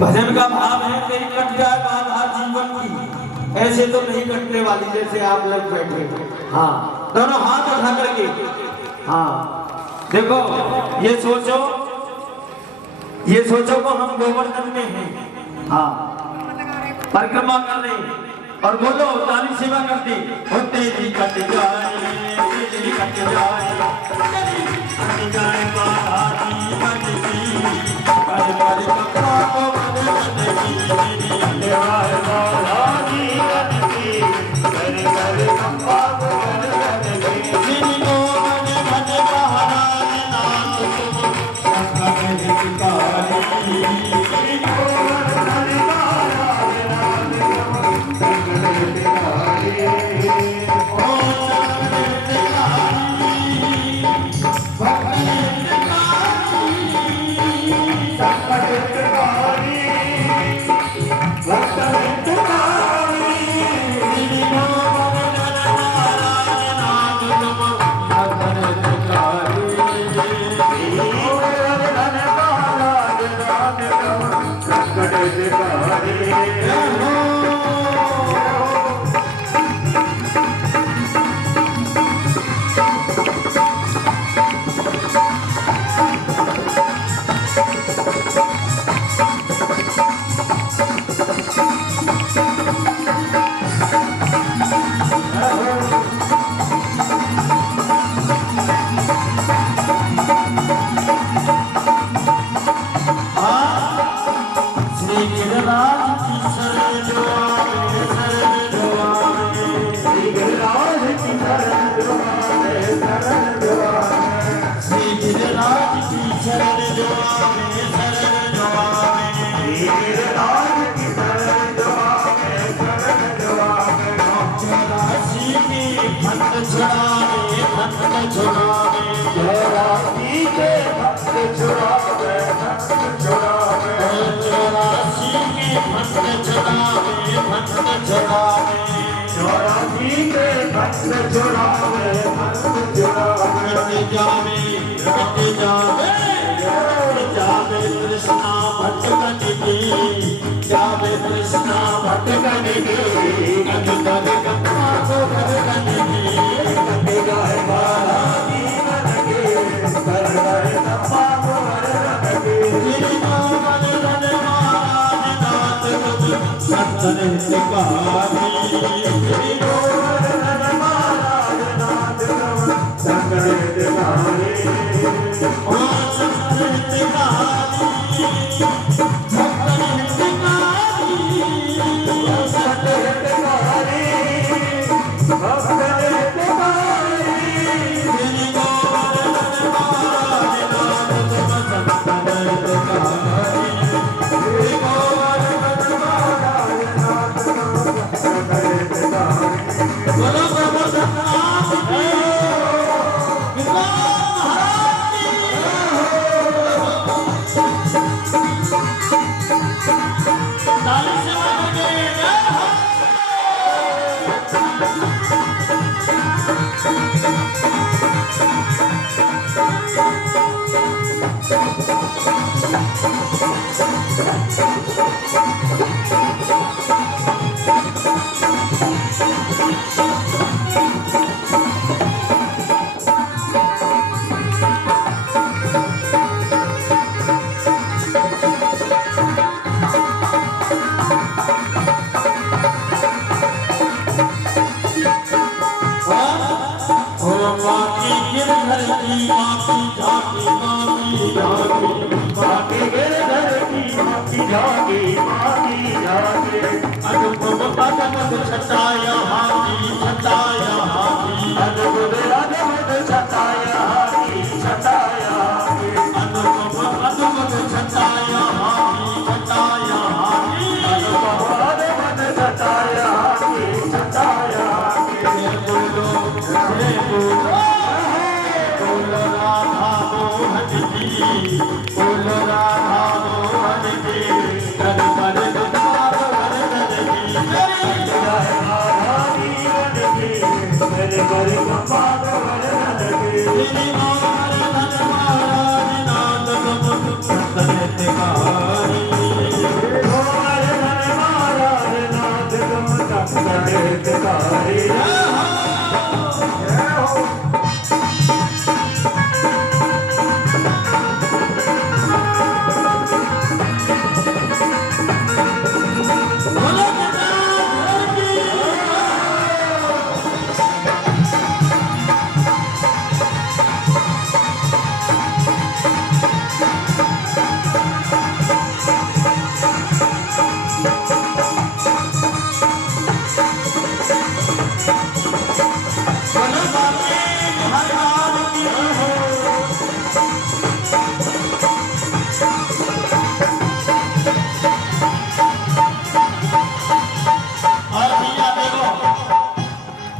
भजन का भाव है तेरी कट जाए बाधा जीवन की, ऐसे तो नहीं कटने वाली जैसे आप लोग बैठे। हाँ, दोनों हाथ उठा करके। हाँ, देखो ये सोचो को हम गोवर्धन में हैं। हाँ, परिक्रमा कर रहे हैं और बोलो ताली सेवा करते हो, तेरी कट जाए, तेरी कट जाए, कट जाए बाधा जीवन की, कर परिक्रमा को भक्त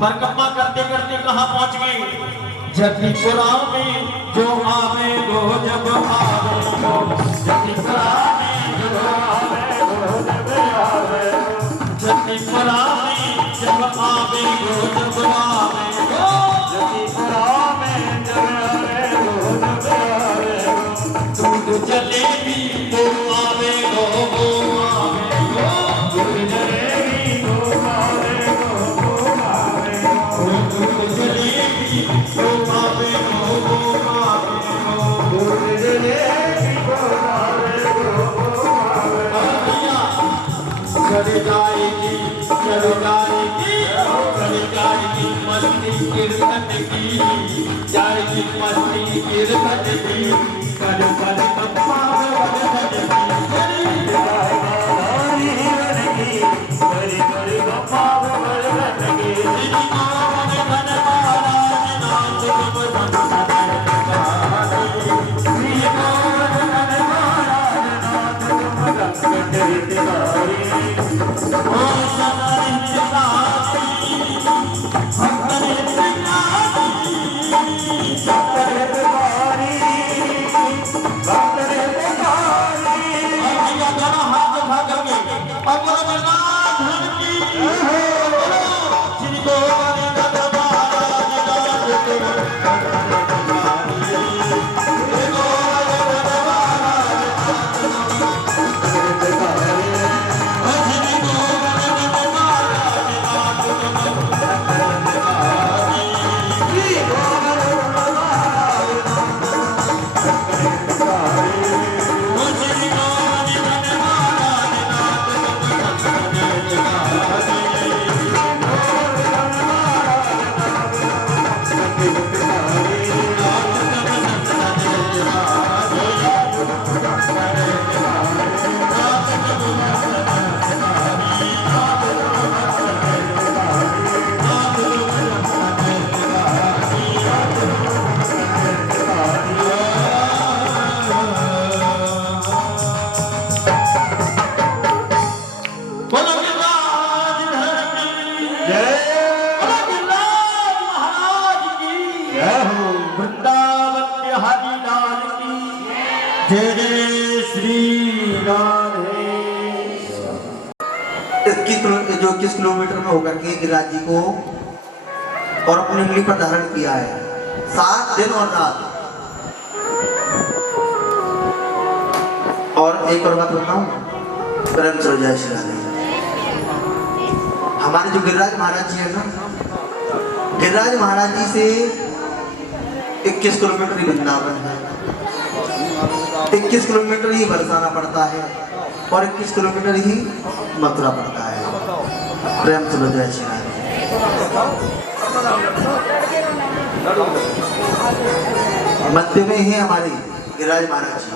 परिक्रमा करते करते कहाँ पहुँच गए? जतिपुरा में जो आवे गो जब आवे गो, जतिपुरा में जो आवे गो जब आवे गो, जतिपुरा में जब आवे गो जब आवे गो, जतिपुरा में जब आवे गो जब आवे गो, दूध जलेबी तो आवे गो वो आवे गो, दूध जलेबी तो आवे गो वो आवे गो, दूध जलेबी तो आवे गो वो आवे गो, दूध जलेबी तो आवे गो वो आवे गो। चढ़ जाएगी मस्ती कीर्तन की, जाएगी मस्ती कीर्तन की, कर कर कप्पा भगवान की, श्री गोविंद महाराज जय जय श्री राधे। 21 किलोमीटर में होकर के गिरिराज जी को और अपनी उंगली पर धारण किया है 7 दिन और रात। और एक और बात बताऊं, प्रेम से जय श्री राधे। हमारे जो गिरिराज महाराज जी है ना, गिरिराज महाराज जी से 21 किलोमीटर ही वृंदावन है, 21 किलोमीटर ही बरसाना पड़ता है और 21 किलोमीटर ही मथुरा पड़ता है। प्रेम से जय श्री राधे। मध्य में है हमारे गिरिराज महाराज जी।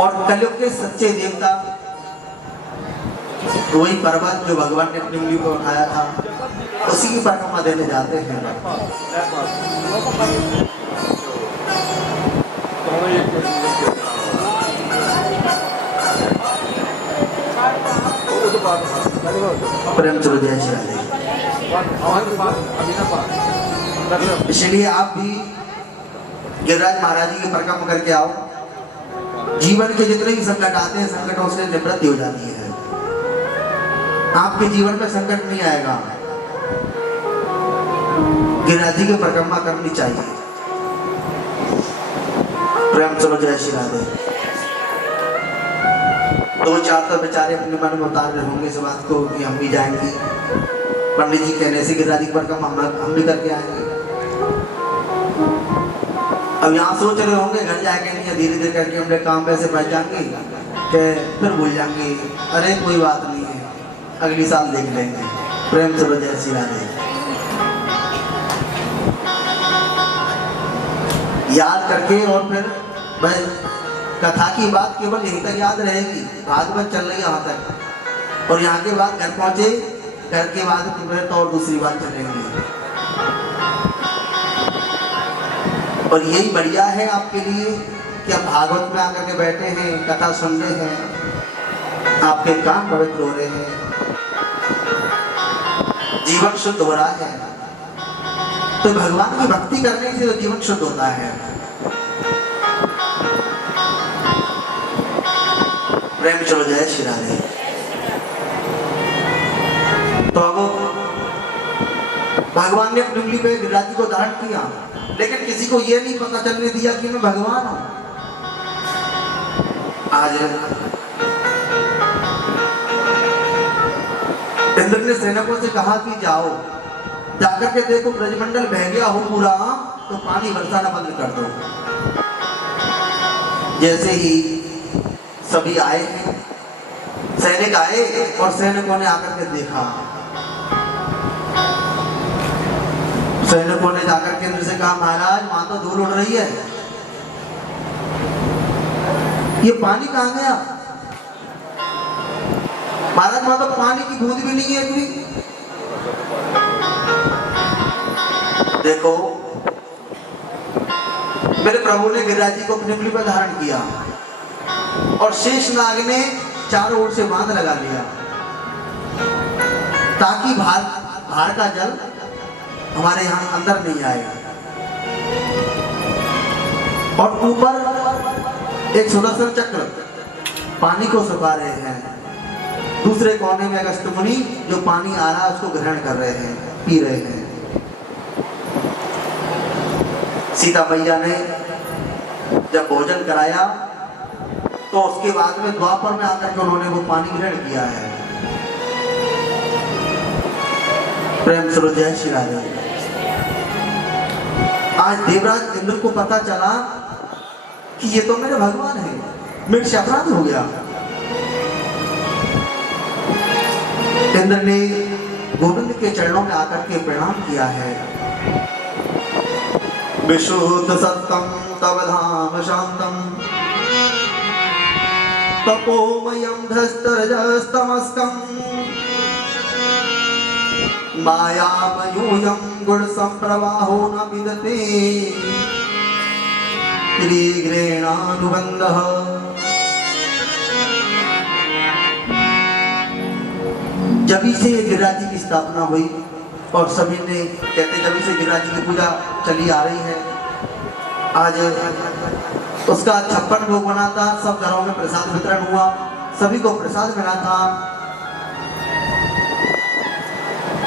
और कलयुग के सच्चे देवता वही पर्वत जो भगवान ने अपनी उंगली पर उठाया था, उसी की परिक्रमा देने जाते हैं। प्रेम से जय श्री राधे। इसलिए आप भी गिरिराज महाराज जी की परिक्रमा करके आओ। जीवन के जितने भी संकट आते हैं, संकटों से निवृत्ति हो जाती है। आपके जीवन में संकट नहीं आएगा। गिरिराज जी की परिक्रमा करनी चाहिए। प्रेम से जय श्री राधे। 2-4 तो बेचारे अपने मन में उतार रहे होंगे इस बात को कि हम भी जाएंगे, पंडित जी कहने से गिरिराज जी की परिक्रमा हम भी करके आएंगे। अब यहाँ सोच रहे होंगे घर जाके नहीं, धीरे धीरे करके हमने काम में से बच जाएंगे कि फिर भूल जाएंगे। अरे कोई बात नहीं है, अगली साल देख लेंगे। प्रेम से जय श्री राधे। याद करके और फिर भाई कथा की बात केवल यहीं तक याद रहेगी, भागवत चल रही है यहाँ तक, और यहाँ के बाद घर पहुंचे, घर के बाद फिर तो और दूसरी बात चलेंगी। और यही बढ़िया है आपके लिए कि आप भागवत में आकर के बैठे हैं, कथा सुन रहे हैं, आपके कान पवित्र हो रहे हैं, जीवन शुद्ध हो रहा है। तो भगवान की भक्ति करने से तो जीवन शुद्ध होता है। प्रेम चलो जय श्री राधे। तो अब भगवान ने अपनी उंगली पे गिरिराज जी को धारण किया, लेकिन किसी को यह नहीं पता चलने दिया कि मैं भगवान हूं। आज इंद्र ने सैनिकों से कहा कि जाओ, जाकर के देखो ब्रजमंडल बह गया हो पूरा, तो पानी बरसाना बंद कर दो। जैसे ही सभी आए हैं, सैनिक आए और सैनिकों ने आकर के देखा, सैनिकों ने जाकर के इंद्र से कहा महाराज वहां तो धूल उड़ रही है, ये पानी कहां गया? महाराज वहां तो पानी की बूंद भी नहीं है कोई। देखो मेरे प्रभु ने गिरिराज जी को अपनी उंगली पर धारण किया और शेषनाग ने चारों ओर से बांध लगा लिया ताकि बाहर का जल हमारे यहाँ अंदर नहीं आएगा। और ऊपर एक सुदर्शन चक्र पानी को सुखा रहे हैं। दूसरे कोने में अगस्त्य मुनि जो पानी आ रहा है उसको ग्रहण कर रहे हैं, पी रहे हैं। सीता मैया ने जब भोजन कराया तो उसके बाद में द्वापर में आकर के उन्होंने वो पानी ग्रहण किया है। प्रेम से जय श्री राधे। आज देवराज इंद्र को पता चला कि ये तो मेरे भगवान है, मेरे से अपराध हो गया। इंद्र ने गोविंद के चरणों में आकर के प्रणाम किया है। विशुद्ध सत्यम तव धाम शांतम तपोमयं धस्तरजस्तमस्कं मायामयूयं गुणसंप्रवाहो न विदते त्रिग्रेणानुबन्धः। जब से गिरिराज जी की स्थापना हुई और सभी ने कहते जब से गिरिराज जी की पूजा चली आ रही है, आज उसका 56 भोग बना था, सब घरों में प्रसाद वितरण हुआ, सभी को प्रसाद मिला था।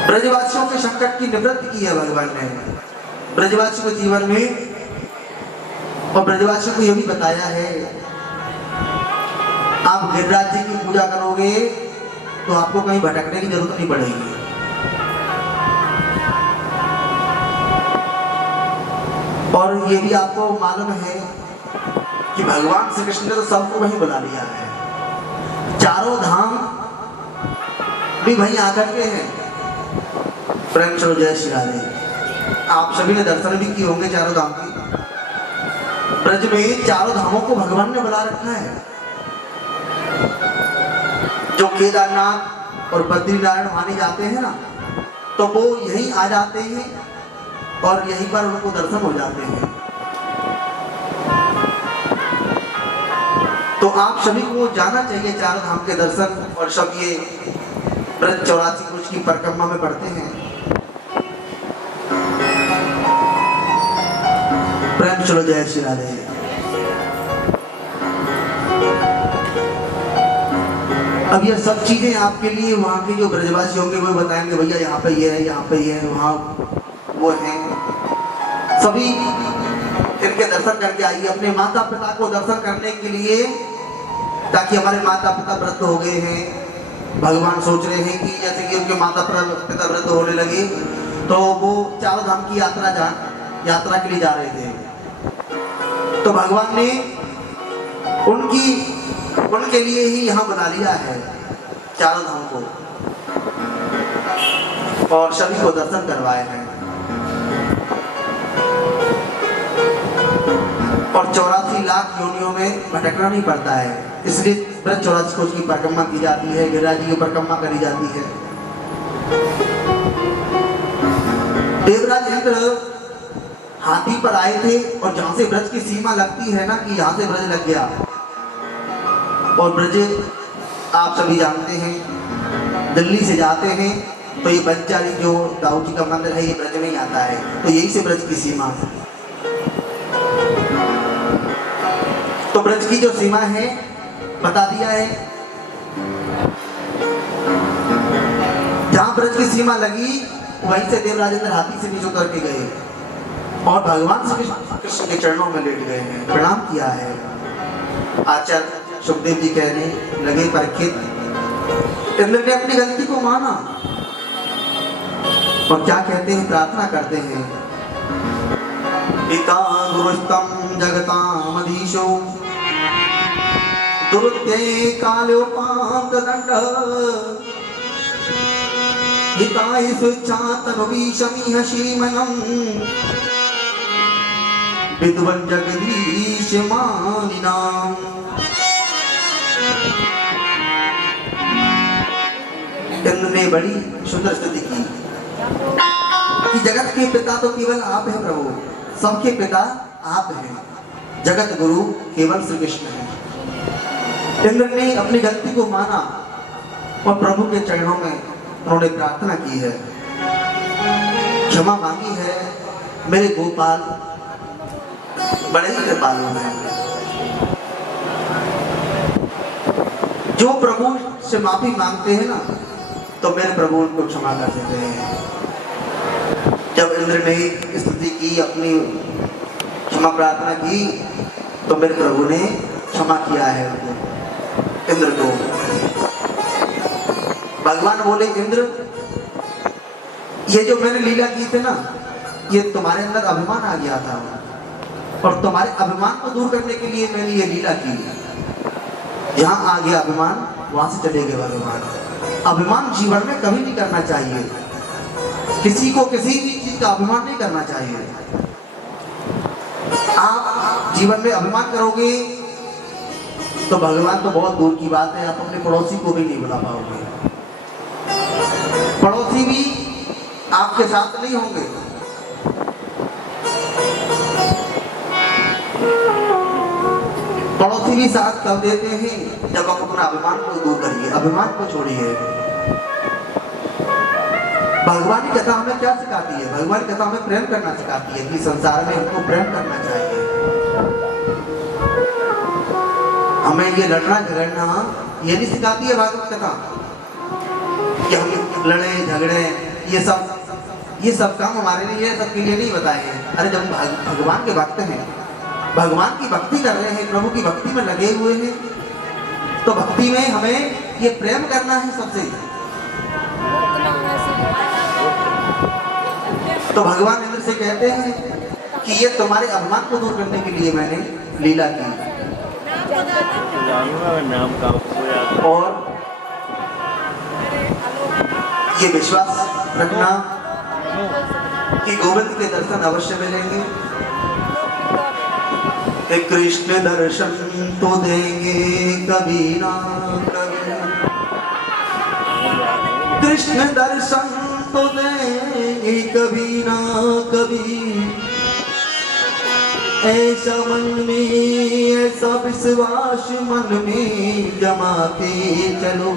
ब्रजवासियों के संकट की निवृत्ति की है भगवान ने ब्रजवासियों के जीवन में, और ब्रजवासियों को यह भी बताया है आप गिरिराज जी की पूजा करोगे तो आपको कहीं भटकने की जरूरत नहीं पड़ेगी। और ये भी आपको मालूम है कि भगवान श्री कृष्ण ने तो सबको वहीं बुला लिया है, चारों धाम भी वहीं आकर के हैं। प्रेम चलो जय श्री राधे। आप सभी ने दर्शन भी किए होंगे चारों धाम की। ब्रज में चारों धामों को भगवान ने बुला रखा है। जो केदारनाथ और बद्रीनारायण माने जाते हैं ना, तो वो यहीं आ जाते हैं और यहीं पर उनको दर्शन हो जाते हैं। तो आप सभी को जाना चाहिए चारों धाम के दर्शन, और सब ये ब्रज 84 क्रोश की परिक्रमा में पढ़ते हैं। प्रेम चलो जय श्री राधे। अब ये सब चीजें आपके लिए वहाँ के जो ब्रजवासी होंगे वो बताएंगे, भैया यहाँ पे ये है, यहाँ पे ये है, वहाँ वो है। सभी इनके दर्शन करके आइए अपने माता पिता को दर्शन करने के लिए, ताकि हमारे माता पिता वृद्ध हो गए हैं। भगवान सोच रहे हैं कि जैसे कि उनके माता पिता वृद्ध होने लगे तो वो चारों धाम की यात्रा के लिए जा रहे थे, तो भगवान ने उनके लिए ही यहाँ बना लिया है चारों धाम को, और सभी को दर्शन करवाए हैं। और 84 लाख योनियों में भटकना नहीं पड़ता है, इसलिए ब्रज 84 कोश की परिक्रमा की जाती है, गिरिराज जी की परिक्रमा करी जाती है। देवराज इंद्र हाथी पर आए थे, और जहां से ब्रज की सीमा लगती है ना, कि यहां से ब्रज लग गया, और ब्रज आप सभी जानते हैं दिल्ली से जाते हैं तो ये बंचारी जो दाऊ जी का मंदिर है ये ब्रज में ही आता है, तो यही से ब्रज की सीमा है। तो ब्रज की जो सीमा है बता दिया है, जहां ब्रज की सीमा लगी वहीं से देवराजेंद्र हाथी से नीचे उतर के गए और भगवान श्री कृष्ण के चरणों में लेट गए हैं, प्रणाम किया है। आचार्य सुखदेव जी कहने लगे, परीक्षित इंद्र ने अपनी गलती को माना, और क्या कहते हैं, प्रार्थना करते हैं, पिता गुरुस्तम जगतामधीशो दुर्ते कालोपांत दंड हिताय स्वेच्छातनुवीशमिह श्रीमनम विद्वन् जगदीश मानिनाम। इंद्र ने बड़ी सुंदर स्तुति की कि जगत के पिता तो केवल आप हैं प्रभु, सबके पिता आप हैं, जगत गुरु केवल श्री कृष्ण हैं। इंद्र ने अपनी गलती को माना और प्रभु के चरणों में उन्होंने प्रार्थना की है, क्षमा मांगी है। मेरे गोपाल बड़े ही कृपालु हैं, जो प्रभु से माफी मांगते हैं ना तो मेरे प्रभु उनको क्षमा कर देते हैं। जब इंद्र ने स्तुति की, अपनी क्षमा प्रार्थना की, तो मेरे प्रभु ने क्षमा किया है उनको, इंद्र को। भगवान बोले, इंद्र ये जो मैंने लीला की थी ना, ये तुम्हारे अंदर अभिमान आ गया था, और तुम्हारे अभिमान को दूर करने के लिए मैंने ये लीला की। जहां आ गया अभिमान वहां से चले गए भगवान। अभिमान जीवन में कभी नहीं करना चाहिए, किसी को किसी भी चीज का अभिमान नहीं करना चाहिए। आप जीवन में अभिमान करोगे तो भगवान तो बहुत दूर की बात है, आप अपने पड़ोसी को भी नहीं बुला पाओगे, पड़ोसी भी आपके साथ नहीं होंगे। पड़ोसी भी साथ कर देते हैं जब आप अपना अभिमान को दूर करिए, अभिमान को छोड़िए। भगवान की कथा हमें क्या सिखाती है? भगवान की कथा हमें प्रेम करना सिखाती है कि संसार में हमको प्रेम करना चाहिए। हमें ये लड़ना झगड़ना ये नहीं सिखाती है भागवत कथा कि हम लड़े झगड़े, ये सब काम हमारे लिए, ये सब के लिए नहीं बताए हैं। अरे जब भगवान के भक्त हैं, भगवान की भक्ति कर रहे हैं, प्रभु की भक्ति में लगे हुए हैं, तो भक्ति में हमें ये प्रेम करना है सबसे। तो भगवान इंद्र से कहते हैं कि ये तुम्हारे अभिमान को दूर करने के लिए मैंने लीला की। और ये विश्वास रखना कि गोविंद के दर्शन अवश्य मिलेंगे। कृष्ण दर्शन तो देंगे कभी ना कभी, कृष्ण दर्शन तो देंगे कभी ना कभी। ऐसा मन में, ऐसा विश्वास मन में जमाते चलो।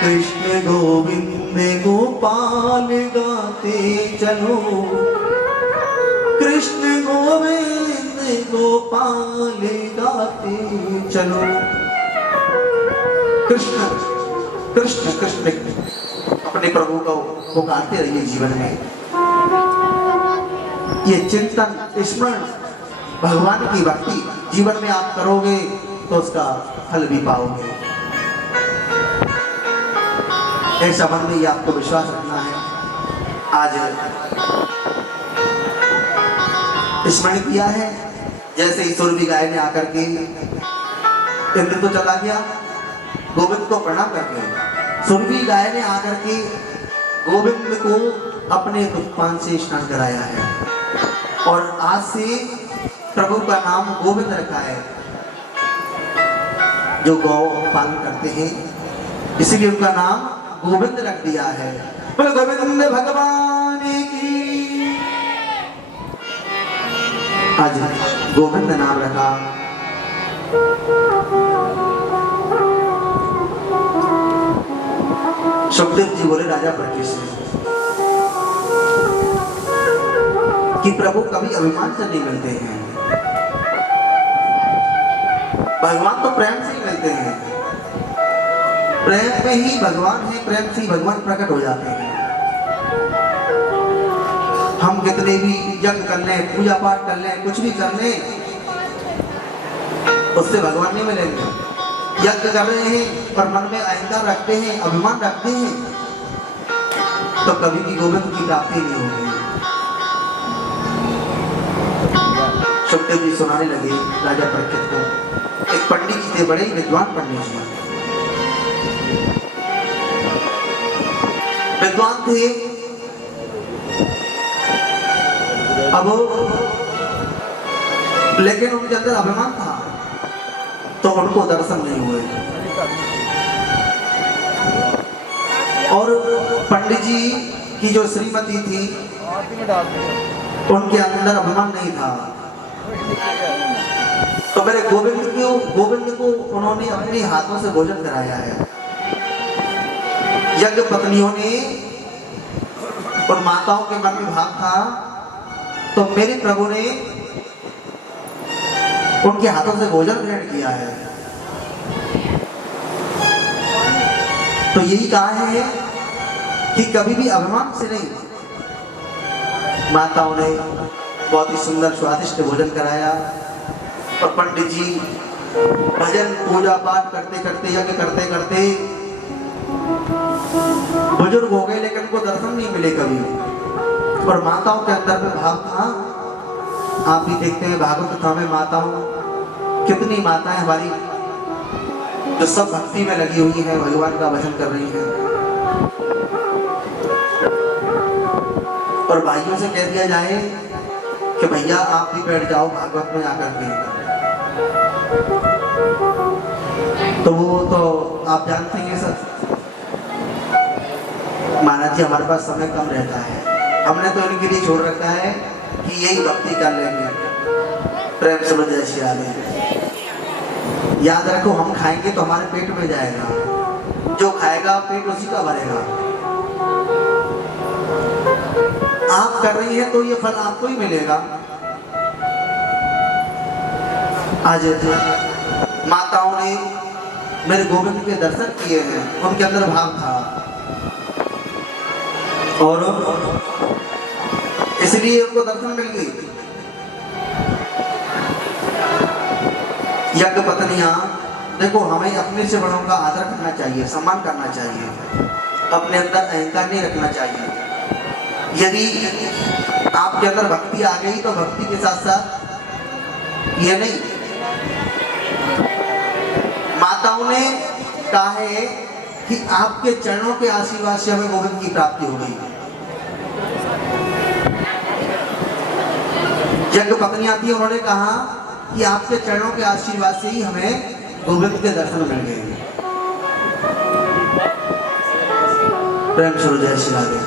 कृष्ण गोविंद गोपाल गाते चलो, कृष्ण गोविंद गोपाल गाते चलो। कृष्ण कृष्ण कृष्ण अपने प्रभु को पुकारते रहिए जीवन में। ये चिंतन स्मरण भगवान की भक्ति जीवन में आप करोगे तो उसका फल भी पाओगे। ऐसा मन में ये आपको विश्वास रखना है। आज स्मरण किया है, जैसे ही सुरभि गाय ने आकर के, इंद्र तो चला गया, गोविंद को प्रणाम करके सुरभि गाय ने आकर के गोविंद को अपने दुखपान से स्नान कराया है। और आज से प्रभु का नाम गोविंद रखा है। जो गौ पालन करते हैं इसीलिए उनका नाम गोविंद रख दिया है। बोलो गोविंद भगवान की। आज गोविंद नाम रखा। सुखदेव जी बोले राजा परीक्षित से कि प्रभु कभी अभिमान से नहीं मिलते हैं, भगवान तो प्रेम से ही मिलते हैं। प्रेम में ही भगवान है, प्रेम से ही भगवान प्रकट हो जाते हैं। हम कितने भी यज्ञ कर लें, पूजा पाठ कर लें, कुछ भी कर लें, उससे भगवान नहीं मिलेंगे। यज्ञ कर रहे हैं और मन में अहंकार रखते हैं, अभिमान रखते हैं, तो कभी भी गोविंद की प्राप्ति नहीं होगी। सुखदेव जी सुनाने लगे राजा परीक्षित को। एक पंडित जी थे, बड़े ही विद्वान पंडित जी, विद्वान थे। अब लेकिन उनके अंदर अभिमान था, तो उनको दर्शन नहीं हुए। और पंडित जी की जो श्रीमती थी, उनके अंदर अभिमान नहीं था। तो मेरे गोविंद को उन्होंने अपने हाथों से भोजन कराया है। यज्ञ पत्नियों ने और माताओं के मन में भाव था, तो मेरे प्रभु ने उनके हाथों से भोजन ग्रहण किया है। तो यही कहा है कि कभी भी अभिमान से नहीं। माताओं ने बहुत ही सुंदर स्वादिष्ट भोजन कराया और पंडित जी भजन पूजा पाठ करते करते, यज्ञ करते करते बुजुर्ग हो गए, लेकिन उनको दर्शन नहीं मिले कभी। और माताओं के अंदर में भाव था। आप भी देखते हैं भागवत कथा में माताओं, कितनी माताएं हमारी जो सब भक्ति में लगी हुई हैं, भगवान का भजन कर रही हैं। और भाइयों से कह दिया जाए कि भैया आप भी बैठ जाओ भागवत में आकर के, तो वो तो आप जानते हैं सर, महाराज जी हमारे पास समय कम रहता है, हमने तो इनके लिए छोड़ रखा है कि यही भक्ति कर लेंगे, प्रेम समझ ऐसी आदमी। याद रखो, हम खाएंगे तो हमारे पेट में जाएगा, जो खाएगा पेट उसी का भरेगा। आप कर रही हैं तो ये फल आपको ही मिलेगा। आज माताओं ने मेरे गोविंद के दर्शन किए हैं, उनके अंदर भाव था और इसलिए उनको दर्शन मिल गई। यज्ञ पत्नियां, देखो हमें अपने से बड़ों का आदर करना चाहिए, सम्मान करना चाहिए, अपने अंदर अहंकार नहीं रखना चाहिए। यदि आपके अंदर भक्ति आ गई तो भक्ति के साथ साथ ये नहीं, माताओं ने कहा है कि आपके चरणों के आशीर्वाद से हमें गोविंद की प्राप्ति हो गई। यज्ञ पत्नियां थी, उन्होंने कहा कि आपके चरणों के आशीर्वाद से ही हमें गोविंद के दर्शन मिल गए। प्रेम से जय श्री राधे।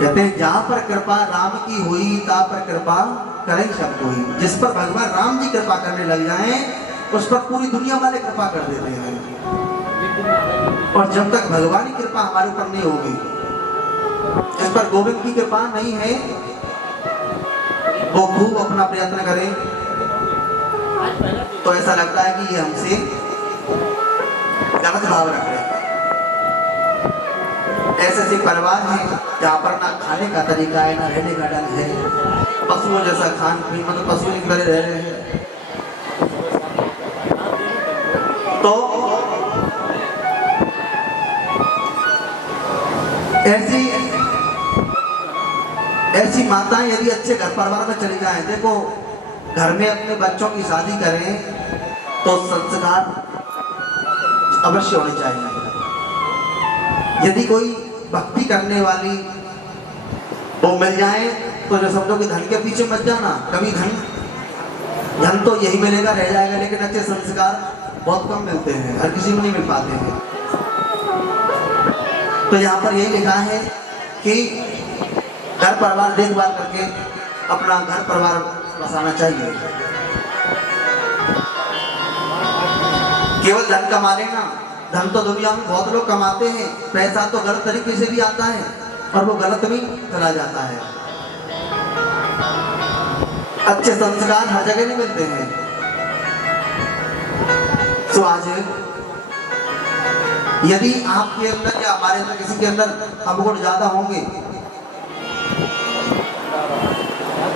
कहते हैं जहां पर कृपा राम की हुई ता पर कृपा करें सब कोई। जिस पर भगवान राम जी कृपा करने लग जाएं उस पर पूरी दुनिया वाले कृपा कर देते हैं। और जब तक भगवान की कृपा हमारे ऊपर नहीं होगी, जिस पर गोविंद की कृपा नहीं है, वो खूब अपना प्रयत्न करें तो ऐसा लगता है कि ये हमसे गलत भाव रख रहे हैं। ऐसे ऐसे परिवार हैं जहाँ पर ना खाने का तरीका है, ना रहने का ढंग है, पशुओं जैसा खान पीन, मतलब पशु की तरह रह रहे हैं। तो ऐसी माताएं यदि अच्छे घर परिवार में चली जाएं, देखो घर में अपने बच्चों की शादी करें तो संस्कार अवश्य होने चाहिए। यदि कोई भक्ति करने वाली वो मिल जाए तो जो समझो कि धन के पीछे मत जाना, कभी धन तो यही मिलेगा, रह जाएगा, लेकिन अच्छे संस्कार बहुत कम मिलते हैं, हर किसी को नहीं मिल पाते हैं। तो यहाँ पर यही लिखा है कि घर परिवार देखभाल करके अपना घर परिवार बसाना चाहिए। केवल धन कमा लेना, धन तो दुनिया में बहुत लोग कमाते हैं, पैसा तो गलत तरीके से भी आता है और वो गलत भी चला जाता है। अच्छे संस्कार हर जगह नहीं मिलते हैं। तो आज यदि आपके अंदर या हमारे अंदर किसी के अंदर अवगुण ज्यादा होंगे,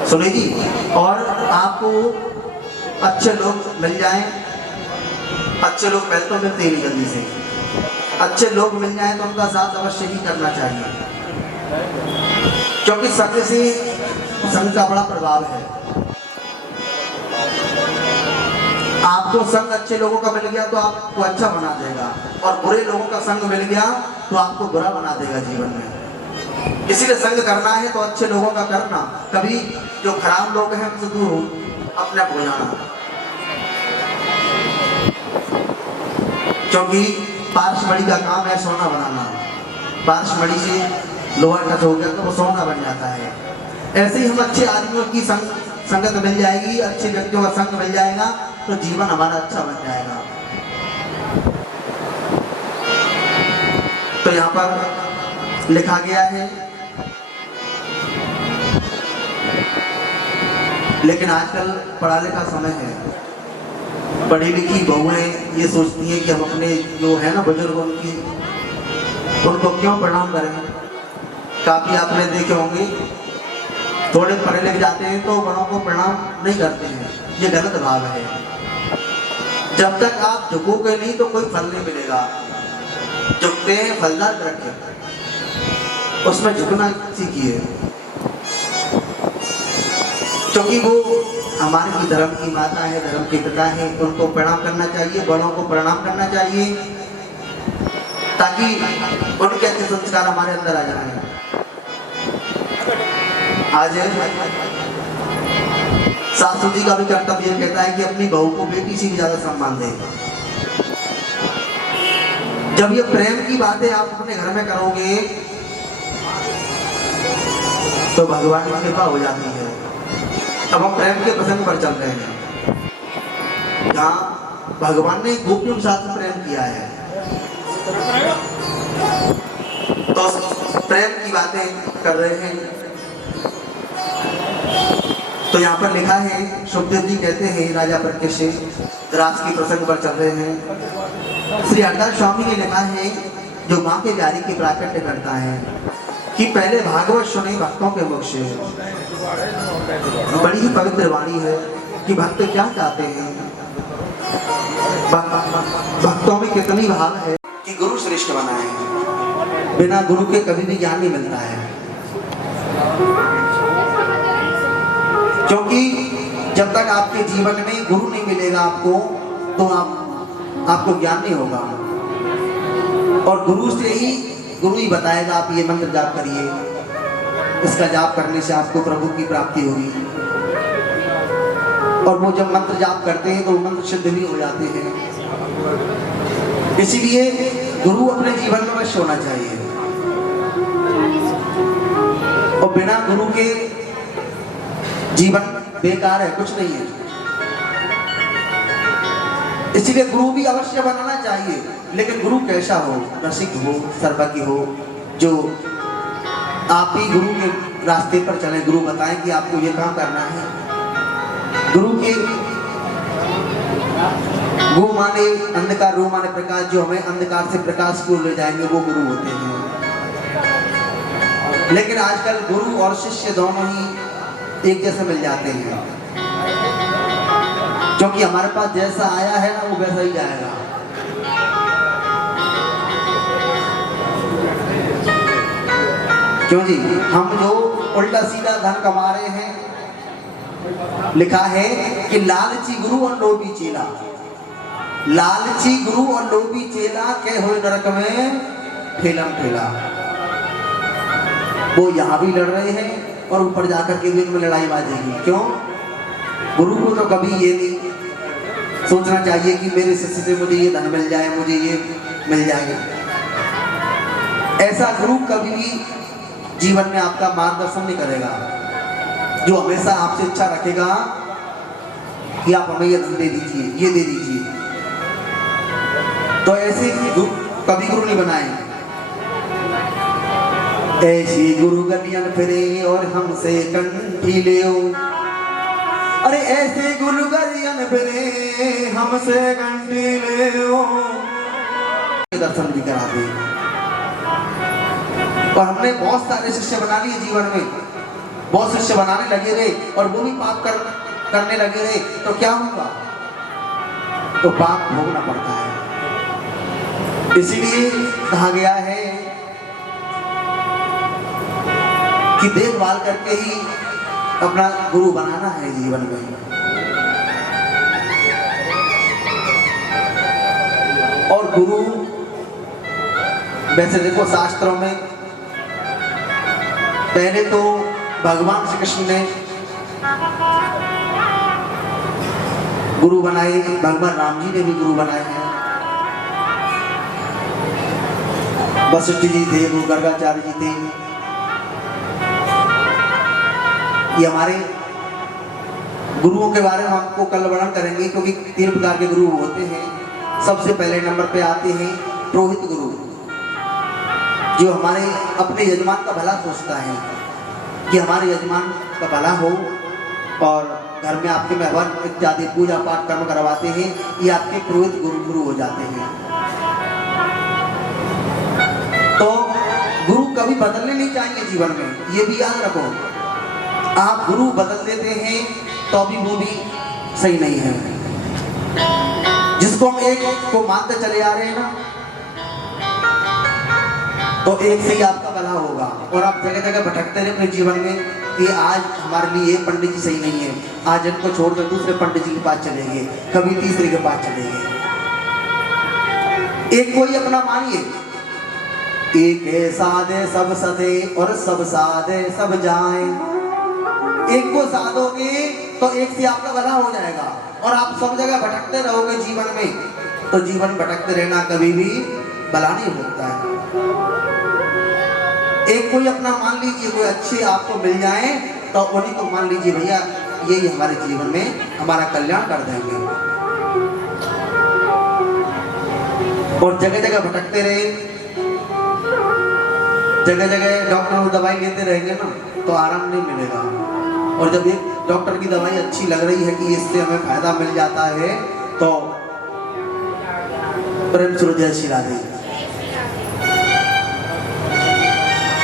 सुनेगी, और आपको अच्छे लोग मिल जाएं, अच्छे लोग पहले तो मिलते ही नहीं जल्दी से, अच्छे लोग मिल जाएं तो उनका साथ अवश्य ही करना चाहिए, क्योंकि संग से संग का बड़ा प्रभाव है। आपको संग अच्छे लोगों का मिल गया तो आपको अच्छा बना देगा, और बुरे लोगों का संग मिल गया तो आपको बुरा बना देगा जीवन में। इसीलिए संग करना है तो अच्छे लोगों का करना, कभी जो खराब लोग हैं उनसे दूर अपने आप हो जाना, क्योंकि पारसमणि का काम है सोना बनाना। पारसमणि से लोहा टच हो गया तो वो सोना बन जाता है। ऐसे ही हम अच्छे आदमियों की संगत मिल जाएगी, अच्छे व्यक्तियों का संग मिल जाएगा तो जीवन हमारा अच्छा बन जाएगा। तो यहाँ पर लिखा गया है, लेकिन आजकल पढ़ा लिखा समय है, पढ़ी लिखी बहुएं ये सोचती हैं कि हम अपने जो है ना बुजुर्ग उनको क्यों प्रणाम करें। काफी आपने देखे होंगे, थोड़े पढ़े लिख जाते हैं तो बड़ों को प्रणाम नहीं करते हैं, ये गलत भाव है। जब तक आप झुकोगे नहीं तो कोई फल नहीं मिलेगा। झुकते हैं फलदार रखे, उसमें झुकना सीखिए, क्योंकि वो हमारे की धर्म की माता है, धर्म के पिता है, उनको प्रणाम करना चाहिए, बड़ों को प्रणाम करना चाहिए, ताकि उनके अच्छे संस्कार हमारे अंदर आ जाए। आज सासू जी का भी कर्तव्य कहता है कि अपनी बहू को बेटी से भी ज्यादा सम्मान दें। जब ये प्रेम की बातें आप अपने घर में करोगे तो भगवान की कृपा हो जाती है। अब हम प्रेम के प्रसंग पर चल रहे हैं, जहाँ भगवान ने गोपियों के साथ प्रेम किया है। तो प्रेम की बातें कर रहे हैं। तो यहाँ पर लिखा है, सुखदेव जी कहते हैं राजा परीक्षित से रास की प्रसंग पर चल रहे हैं। श्री हरदास स्वामी ने लिखा है, जो माँ के प्यारी की प्राकट्य करता है कि पहले भागवत सुने भक्तों के मुख से। बड़ी ही पवित्र वाणी है कि भक्त क्या चाहते हैं, भक्तों में कितनी भाव है कि गुरु श्रेष्ठ बनाए। बिना गुरु के कभी भी ज्ञान नहीं मिलता है, क्योंकि जब तक आपके जीवन में गुरु नहीं मिलेगा आपको, तो आपको ज्ञान नहीं होगा। और गुरु ही बताएगा, आप ये मंत्र जाप करिए, इसका जाप करने से आपको प्रभु की प्राप्ति होगी। और वो जब मंत्र जाप करते हैं तो वो मंत्र सिद्ध भी हो जाते हैं। इसीलिए गुरु अपने जीवन में अवश्य होना चाहिए, और बिना गुरु के जीवन बेकार है, कुछ नहीं है। इसीलिए गुरु भी अवश्य बनाना चाहिए, लेकिन गुरु कैसा हो, रसिक हो, सर्वज्ञ हो, जो आप ही गुरु के रास्ते पर चले, गुरु बताएं कि आपको ये काम करना है। गुरु के गु माने अंधकार, रू माने प्रकाश, जो हमें अंधकार से प्रकाश की ओर ले जाएंगे, वो गुरु होते हैं। लेकिन आजकल गुरु और शिष्य दोनों ही एक जैसे मिल जाते हैं, क्योंकि हमारे पास जैसा आया है ना, वो वैसा ही जाएगा। क्यों जी, हम जो उल्टा सीधा धन कमा रहे हैं, लिखा है कि लालची गुरु और लोभी चेला, लालची गुरु और लोभी चेला के हुए नरक में ठेलम ठेला। वो यहाँ भी लड़ रहे हैं और ऊपर जाकर के भी इनमें लड़ाई बाजेगी। क्यों? गुरु को तो कभी ये नहीं सोचना चाहिए कि मेरे शिष्य से मुझे ये धन मिल जाए, मुझे ये मिल जाएगा। ऐसा गुरु कभी भी जीवन में आपका मार्गदर्शन नहीं करेगा, जो हमेशा आपसे इच्छा रखेगा कि आप हमें ये धन दे दीजिए, ये दे दीजिए। तो ऐसे कभी गुरु नहीं बनाए। ऐसी गुरु गलियन फिरे और हमसे कंठी ले, अरे ऐसे गुरु गलियन फिरे हमसे कंठी ले, दर्शन भी करा दे। और हमने बहुत सारे शिष्य बना लिए जीवन में, बहुत शिष्य बनाने लगे रहे और वो भी पाप करने लगे रहे, तो क्या होगा? तो पाप भोगना पड़ता है। इसीलिए कहा गया है कि देखभाल करके ही अपना गुरु बनाना है जीवन में। और गुरु वैसे देखो, शास्त्रों में पहले तो भगवान श्री कृष्ण ने गुरु बनाए, भगवान राम जी ने भी गुरु बनाए हैं। वशिष्ठ जी थे, गुरु गर्गाचार्य जी थे। ये हमारे गुरुओं के बारे में हमको कल वर्णन करेंगे, क्योंकि 3 प्रकार के गुरु होते हैं। सबसे पहले नंबर पे आते हैं पुरोहित गुरु, जो हमारे अपने यजमान का भला सोचता है कि हमारे यजमान का भला हो, और घर में आपके मेहमान इत्यादि पूजा पाठ कर्म करवाते हैं। ये आपके पुरोहित गुरु हो जाते हैं। तो गुरु कभी बदलने नहीं चाहिए जीवन में, ये भी याद रखो। आप गुरु बदल देते हैं तो भी वो भी सही नहीं है। जिसको हम एक को मानते चले आ रहे हैं ना, तो एक से ही आपका भला होगा। और आप जगह जगह भटकते रहे अपने जीवन में कि आज हमारे लिए एक पंडित जी सही नहीं है, आज इनको छोड़कर दूसरे पंडित जी के पास चलेंगे, कभी तीसरे के पास चलेंगे। एक कोई अपना मानिए, एक है साधे सब सधे और सब साधे सब जाए। एक को साधोगे तो एक से आपका भला हो जाएगा। और आप सब जगह भटकते रहोगे जीवन में, तो जीवन भटकते रहना कभी भी भला नहीं होता है। एक कोई अपना मान लीजिए, कोई अच्छे आपको मिल जाए तो उन्हीं को मान लीजिए, भैया यही हमारे जीवन में हमारा कल्याण कर देंगे। और जगह जगह भटकते रहे, जगह जगह डॉक्टर दवाई लेते रहेंगे ना तो आराम नहीं मिलेगा। और जब एक डॉक्टर की दवाई अच्छी लग रही है कि इससे हमें फायदा मिल जाता है तो प्रेम से जय श्री राधे।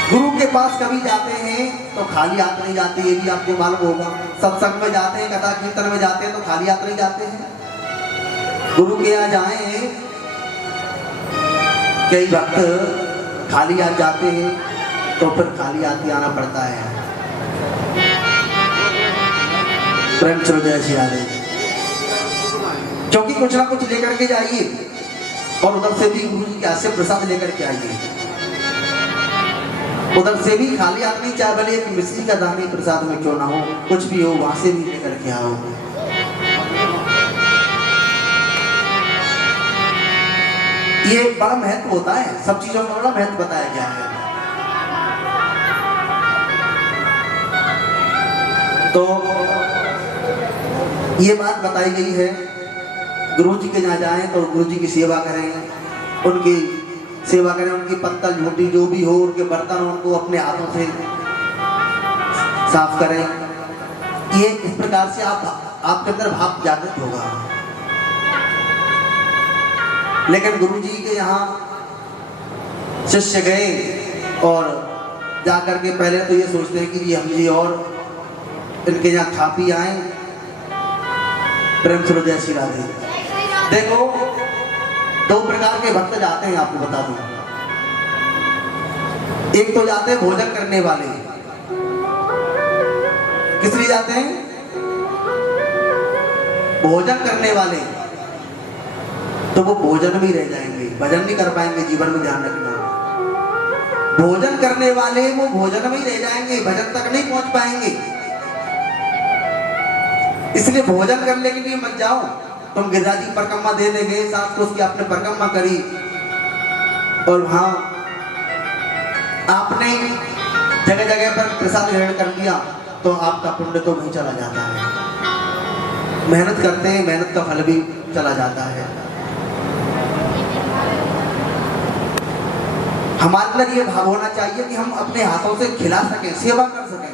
गुरु के पास कभी जाते हैं तो खाली हाथ नहीं जाते, ये भी आपको मालूम होगा। सत्संग में जाते हैं, कथा कीर्तन में जाते हैं तो खाली हाथ नहीं जाते हैं। गुरु के यहाँ जाए कई भक्त खाली हाथ जाते हैं तो फिर खाली हाथ ही आना पड़ता है। प्रेम से जय श्री राधे। क्योंकि कुछ ना कुछ लेकर के जाइए और उधर से भी गुरु जी के हाथ से प्रसाद लेकर के आइए। उधर से भी खाली हाथ नहीं, चाहे भले एक मिश्री का दाने प्रसाद में क्यों ना हो, कुछ भी हो वहां से भी लेकर के आओ। ये बड़ा महत्व होता है, सब चीजों में बड़ा महत्व बताया गया है। तो ये बात बताई गई है, गुरु जी के यहाँ जाएं तो गुरु जी की सेवा करें, उनकी सेवा करें, उनकी पत्तल झूठी जो भी हो, उनके बर्तन उनको अपने हाथों से साफ करें। ये इस प्रकार से आपके अंदर भाव जागृत होगा। लेकिन गुरु जी के यहाँ शिष्य गए और जाकर के पहले तो ये सोचते हैं कि हम जी और इनके यहाँ खा पी आए। प्रेम से जय श्री राधे। देखो दो प्रकार के भक्त जाते हैं, आपको बता दूं। एक तो जाते हैं भोजन करने वाले। किस लिए जाते हैं? भोजन करने वाले। तो वो भोजन में रह जाएंगे, भजन नहीं कर पाएंगे। जीवन में ध्यान रखना, भोजन करने वाले वो भोजन में ही रह जाएंगे, भजन तक नहीं पहुंच पाएंगे। इसलिए भोजन करने के लिए मत जाओ। तुम गिरिराज की परिक्रमा देने गए, साथ को उसकी आपने परिक्रमा करी और वहां आपने जगह जगह पर प्रसाद ग्रहण कर लिया तो आपका पुण्य तो वहीं चला जाता है। मेहनत करते हैं, मेहनत का फल भी चला जाता है। हमारे अंदर ये भाव होना चाहिए कि हम अपने हाथों से खिला सकें, सेवा कर सकें।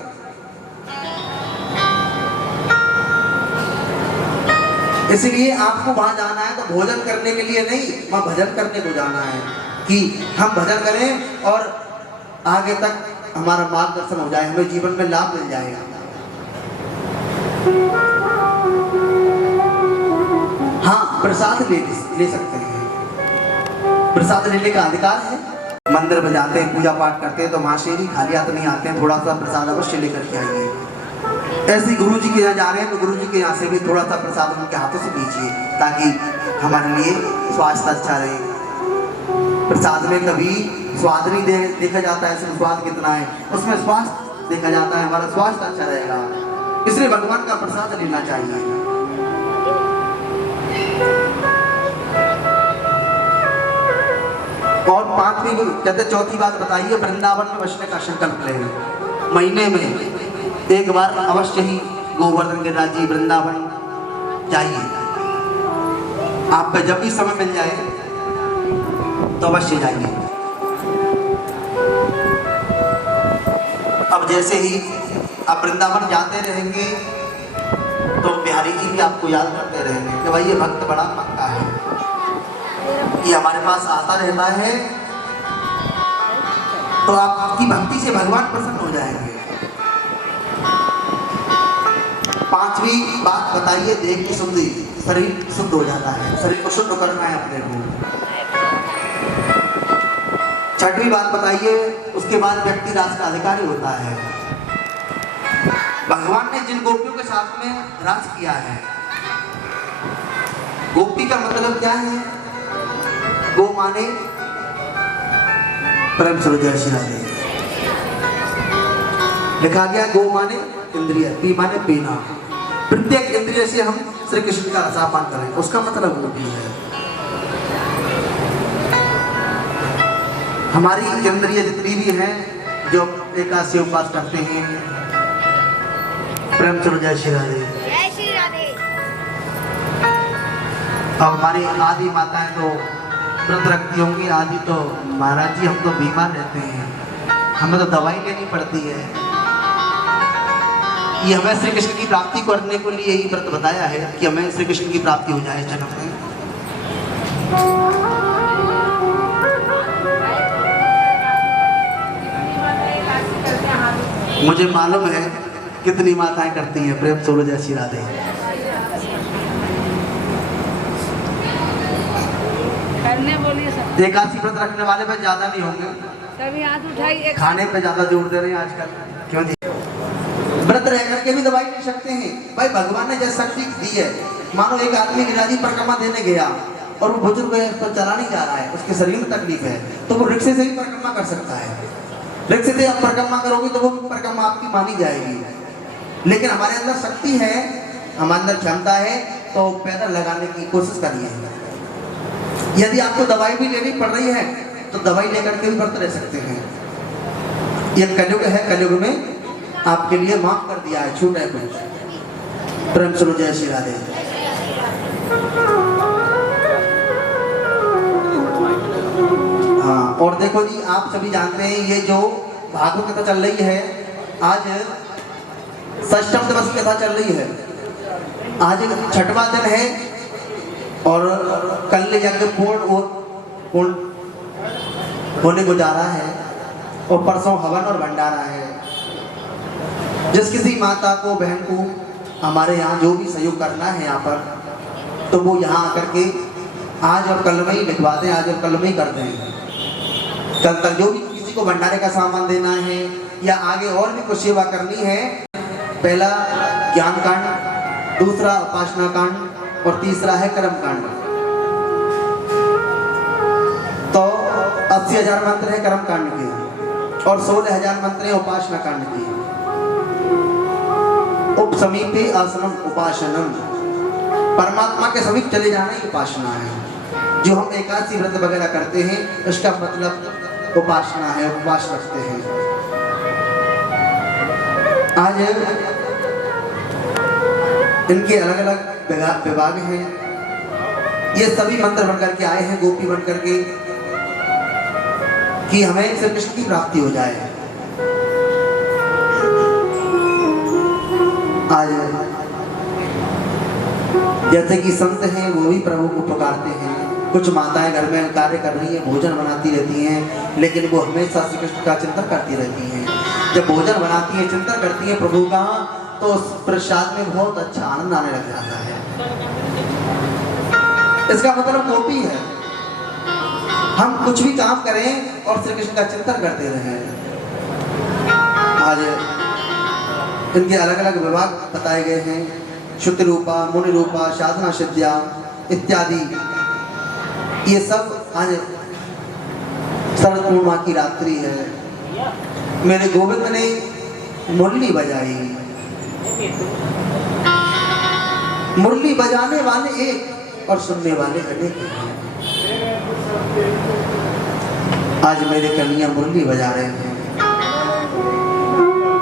इसलिए आपको वहां जाना है तो भोजन करने के लिए नहीं, वहां भजन करने को जाना है कि हम भजन करें और आगे तक हमारा मार्गदर्शन हो जाए, हमें जीवन में लाभ मिल जाएगा। हाँ, प्रसाद ले सकते हैं, प्रसाद लेने का अधिकार है। मंदिर में जाते हैं, पूजा पाठ करते हैं तो वहां से ही खाली हाथ नहीं आते हैं, थोड़ा सा प्रसाद अवश्य लेकर के आइए। ऐसे गुरु जी के यहाँ जा रहे हैं तो गुरु जी के यहाँ से भी थोड़ा सा प्रसाद उनके हाथों से लीजिए ताकि हमारे लिए स्वास्थ्य अच्छा रहे। प्रसाद में कभी स्वाद नहीं देखा जाता है, इसमें स्वाद कितना है, उसमें स्वास्थ्य देखा जाता है, हमारा स्वास्थ्य अच्छा रहेगा। इसलिए भगवान का प्रसाद लेना चाहिए। और पांचवी कहते चौथी बात बताइए, वृंदावन में बसने का संकल्प लें। महीने में एक बार अवश्य ही गोवर्धन गिरिराज जी वृंदावन जाइए। आपका जब भी समय मिल जाए तो अवश्य जाइए। अब जैसे ही आप वृंदावन जाते रहेंगे तो बिहारी जी भी आपको याद करते रहेंगे कि भाई ये भक्त बड़ा पक्का है, ये हमारे पास आता रहता है। तो आपकी भक्ति से भगवान प्रसन्न हो जाएंगे। पांचवी बात बताइए, देह की शुद्धि, शरीर शुद्ध हो जाता है, शरीर को शुद्ध करना है अपने को। छठवीं बात बताइए, उसके बाद व्यक्ति राज का अधिकारी होता है। भगवान ने जिन गोपियों के साथ में राज किया है, गोपी का मतलब क्या है? गो माने प्रेम से जय श्री राधे। लिखा गया गो माने इंद्रिय, पी माने पीना। प्रत्येक इंद्रिय से हम श्री कृष्ण का रसापान करें, उसका मतलब गोपी है। हमारी इंद्रिय जितनी भी हैं जो एकादशी उपवास करते हैं, प्रेम से जय श्री राधे। जय श्री राधे। अब हमारी आदि माताएं तो व्रत रखती होंगी आदि। तो महाराज जी हम तो बीमार रहते हैं, हमें तो दवाई लेनी पड़ती है। ये हमें श्री कृष्ण की प्राप्ति करने के लिए यही व्रत बताया है कि हमें श्री कृष्ण की प्राप्ति हो जाए जन्म में। मुझे मालूम है कितनी माताएं करती हैं। प्रेम सोलो जैसी राधे। एकादशी व्रत रखने वाले पे ज्यादा नहीं होंगे, सभी हाथ उठाइए। खाने पे ज्यादा जोर दे रहे हैं आजकल। क्यों जी? व्रत रह करके भी दवाई ले सकते हैं भाई। भगवान ने जैसे शक्ति दी है, मानो एक आदमी गिरिराजी परिक्रमा देने गया और वो बुजुर्ग है, उस पर चला नहीं जा रहा है, उसके शरीर में तकलीफ है, तो वो रिक्शे से ही परिक्रमा कर सकता है। रिक्शे से आप परिक्रमा करोगे तो वो परिक्रमा आपकी मानी जाएगी। लेकिन हमारे अंदर शक्ति है, हमारे अंदर क्षमता है, तो पैदल लगाने की कोशिश करिए। यदि आपको दवाई भी लेनी पड़ रही है तो दवाई लेकर के भी व्रत रह सकते हैं। ये कलयुग है, कलयुग में आपके लिए माफ कर दिया है, छूट है कुछ। प्रेम सुनो जय श्री राधे। हाँ, और देखो जी, आप सभी जानते हैं ये जो भागवत कथा चल रही है, आज षष्ठम दिवस की कथा चल रही है। आज 6वां दिन है और कल यज्ञ पूर्ण होने को जा रहा है और परसों हवन और भंडारा है। जिस किसी माता को, बहन को हमारे यहाँ जो भी सहयोग करना है यहाँ पर, तो वो यहाँ आकर के आज और कल में ही लिखवा दें, आज और कल में ही कर दें। कल तक जो भी किसी को भंडारे का सामान देना है या आगे और भी कुछ सेवा करनी है, पहला ज्ञान कांड, दूसरा उपासना कांड और तीसरा है कर्म कांड। तो 80,000 मंत्र है कर्म कांड के और 16,000 मंत्र है उपासना कांड के। उप समीपे आसनम उपासनम, परमात्मा के समीप चले जाना ही उपासना है। जो हम एकादशी व्रत वगैरह करते हैं उसका मतलब उपासना है, उपवास रखते हैं। आज इनके अलग अलग विभाग हैं। ये सभी मंत्र बनकर के आए हैं, गोपी बनकर के, कि हमें श्री कृष्ण की प्राप्ति हो जाए। आज जैसे कि संत हैं वो भी प्रभु को पुकारते हैं। कुछ माताएं घर में कार्य कर रही हैं, भोजन बनाती रहती हैं, लेकिन वो हमेशा श्री कृष्ण का चिंतन करती रहती हैं। जब भोजन बनाती हैं, चिंतन करती हैं प्रभु का, तो उस प्रसाद में बहुत अच्छा आनंद आने लग जाता है। इसका मतलब गोपी है। हम कुछ भी काम करें और श्री कृष्ण का चिंतन करते रहें। आज इनके अलग अलग विभाग बताए गए हैं, शुद्धि रूपा, मुनि रूपा, साधना सिद्ध्या इत्यादि। ये सब आज शरद पूर्णिमा की रात्रि है। मेरे गोविंद ने मुरली बजाई। मुरली बजाने वाले एक और सुनने वाले अनेक हैं। आज मेरे कन्हैया मुरली बजा रहे हैं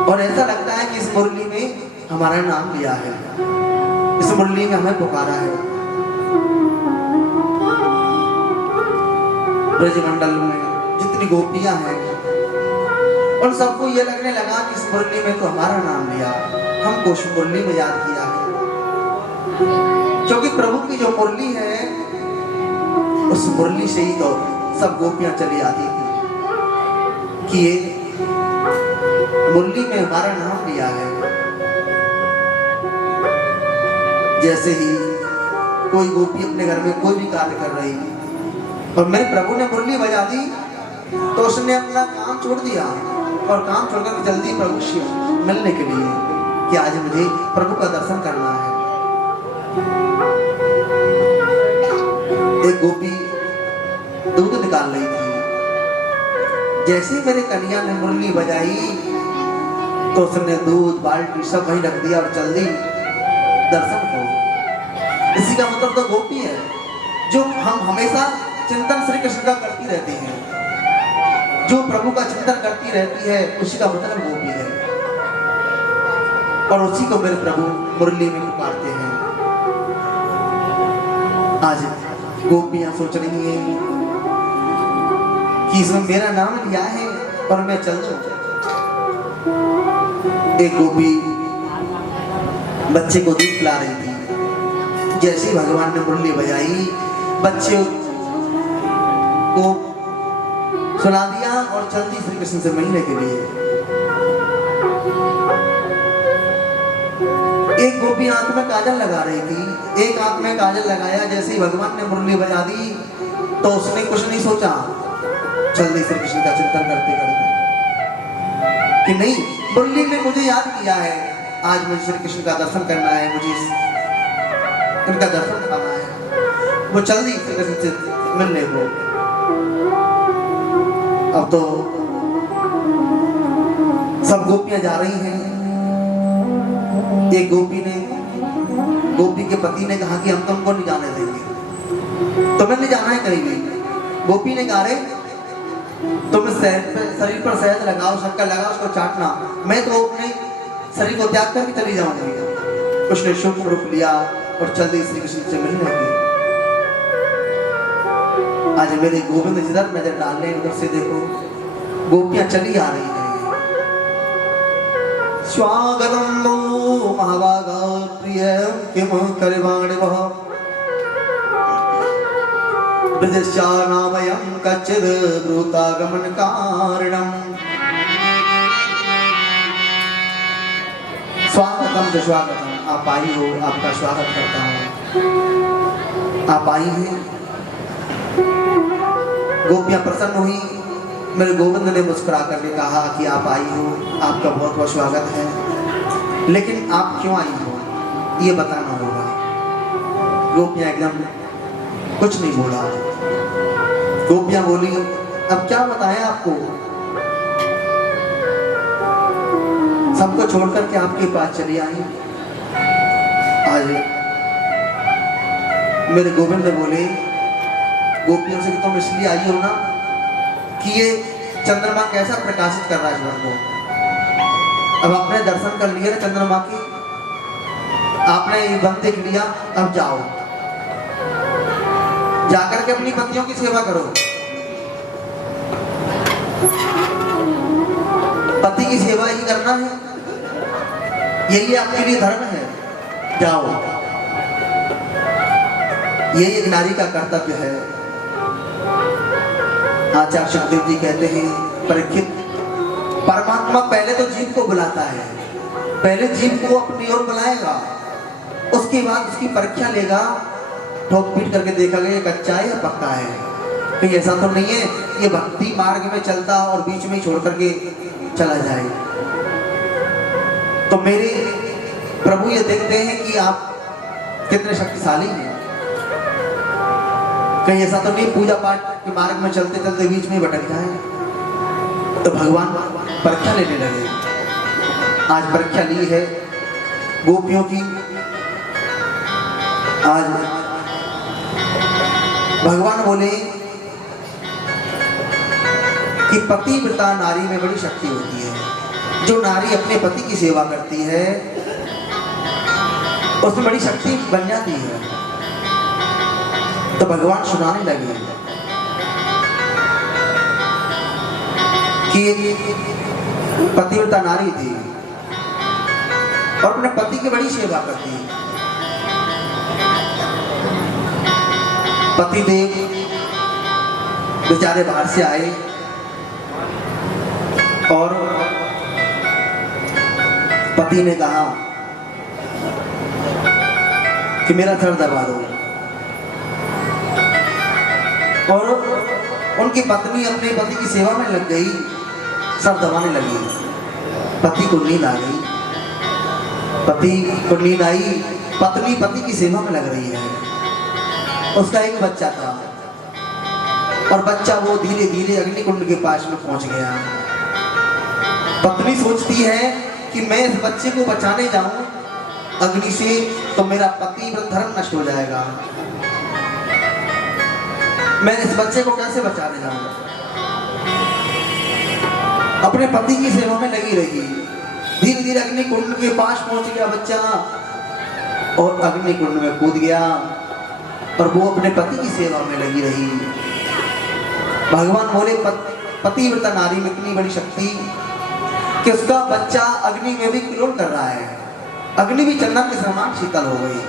और ऐसा लगता है कि इस मुरली में हमारा नाम लिया है, इस मुरली में हमें पुकारा है। ब्रजमंडल में जितनी गोपियां हैं उन सबको ये लगने लगा कि इस मुरली में तो हमारा नाम लिया, हमको उस मुरली में याद किया है। क्योंकि प्रभु की जो मुरली है उस मुरली से ही तो सब गोपियां चली आती थी कि ये मुरली में हमारा नाम लिया है। जैसे ही कोई गोपी अपने घर में कोई भी कार्य कर रही और मेरे प्रभु ने मुरली बजा दी तो उसने अपना काम छोड़ दिया और काम छोड़कर जल्दी प्रभु से मिलने के लिए कि आज मुझे प्रभु का दर्शन करना है। एक गोपी दूध निकाल रही थी। जैसे ही मेरे कन्हैया ने मुरली बजाई तो उसने दूध बाल्टी सब वहीं रख दिया और जल्दी दर्शन को। इसी का मतलब तो गोपी है। जो हम हमेशा चिंतन श्री कृष्ण का करती रहती है, जो प्रभु का चिंतन करती रहती है, उसी का मतलब गोपी है। और उसी को मेरे प्रभु मुरली में पुकारते हैं। आज गोपियां सोच रही हैं कि इसमें मेरा नाम लिया है और मैं चल दूं। एक गोपी बच्चे को दूध पिला रही थी। जैसे ही भगवान ने मुरली बजाई, बच्चे को सुना दिया और चल दी श्री कृष्ण से मिलने के लिए। एक गोपी आंख में काजल लगा रही थी, एक आंख में काजल लगाया। जैसे ही भगवान ने मुरली बजा दी तो उसने कुछ नहीं सोचा, चल दी श्री कृष्ण का चिंतन करते करते कि नहीं, मुरली ने मुझे याद किया है, आज मुझे श्री कृष्ण का दर्शन करना है, मुझे इनका दर्शन करना है। वो चल दी श्री कृष्ण से मिलने को। अब तो सब गोपियां जा रही हैं। एक गोपी के पति ने कहा कि हम तुमको नहीं जाने देंगे, तुम्हें नहीं जाना है कहीं भी। गोपी ने कहा, रे तुम शरीर पर शहद लगाओ, शक्कर लगाओ, उसको चाटना, मैं तो अपने शरीर को त्याग करके चली जाऊंगी। उसने शुभ रूप लिया और चल दी श्री कृष्ण से मिलने की। आज मेरे गोविंद जिधर नजर डालने उधर से देखो गोपियां चली आ रही हैं। स्वागतम महाभागा प्रिय किम करवाण वह ब्रजश्यानामयं कच्चिद ब्रूतागमन कारणम। स्वागतम से स्वागतम, आप आई हो, आपका स्वागत करता हूँ। आप आई हैं। गोपियां प्रसन्न हुई। मेरे गोविंद ने मुस्कुरा करके कहा कि आप आई हो, आपका बहुत बहुत स्वागत है, लेकिन आप क्यों आई हो ये बताना होगा। गोपियां एकदम कुछ नहीं बोला। गोपियां बोली, अब क्या बताएं आपको, सबको छोड़ करके आपके पास चली आई। आज मेरे गोविंद ने बोले गोपियों से कि तुम इसलिए आई हो ना कि ये चंद्रमा कैसा प्रकाशित कर रहा है जीवन को। अब आपने दर्शन कर लिए ना चंद्रमा की, आपने ये वन देख लिया, अब जाओ जाकर के अपनी पत्नियों की सेवा करो। पति की सेवा ही करना है, यही आपके लिए धर्म है, जाओ। यही एक नारी का कर्तव्य है। आचार्य सुखदेव जी कहते हैं, परीक्षित, परमात्मा पहले तो जीव को बुलाता है, पहले जीव को अपनी ओर बुलाएगा, उसके बाद उसकी परीक्षा लेगा, ठोक पीट करके देखा गया ये कच्चा है या पक्का है। कहीं ऐसा तो नहीं है ये भक्ति मार्ग में चलता और बीच में ही छोड़ करके चला जाए। तो मेरे प्रभु ये देखते हैं कि आप कितने शक्तिशाली हैं। कहीं ऐसा तो नहीं पूजा पाठ के मार्ग में चलते चलते बीच में भटक जाए। तो भगवान परीक्षा लेने लगे। आज परीक्षा ली है गोपियों की। आज भगवान बोले कि पतिव्रता नारी में बड़ी शक्ति होती है। जो नारी अपने पति की सेवा करती है उसमें बड़ी शक्ति बन जाती है। तो भगवान सुनाने लगे कि पतिव्रता नारी थी और अपने पति की बड़ी सेवा करती है। पति देव बेचारे बाहर से आए और पति ने कहा कि मेरा सर दबा दो, और उनकी पत्नी अपने पति की सेवा में लग गई, सर दबाने लगी। पति को नींद आ गई, पति को नींद आई, पत्नी पति की सेवा में लग रही है। उसका एक बच्चा था और बच्चा वो धीरे धीरे अग्निकुंड के पास में पहुंच गया। पत्नी सोचती है कि मैं इस बच्चे को बचाने जाऊं अग्नि से तो मेरा पति धर्म नष्ट हो जाएगा, मैं इस बच्चे को कैसे बचाने जाऊं। अपने पति की सेवा में लगी रही। धीरे धीरे अग्निकुंड के पास पहुंच गया बच्चा और अग्निकुंड में कूद गया और वो अपने पति की सेवा में लगी रही। भगवान बोले पतिव्रता नारी में इतनी बड़ी शक्ति कि उसका बच्चा अग्नि में भी किलोल कर रहा है, अग्नि भी चंदन के समान शीतल हो गई।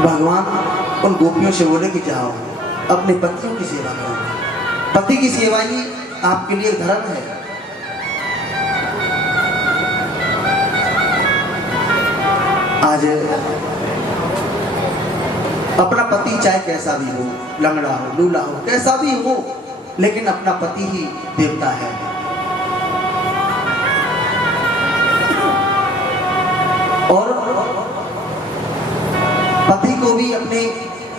भगवान उन गोपियों से बोले कि जाओ अपने पतियों की सेवा करो, पति की सेवा ही आपके लिए धर्म है। आज अपना पति चाहे कैसा भी हो, लंगड़ा हो, लूला हो, कैसा भी हो, लेकिन अपना पति ही देवता है। और पति को भी अपने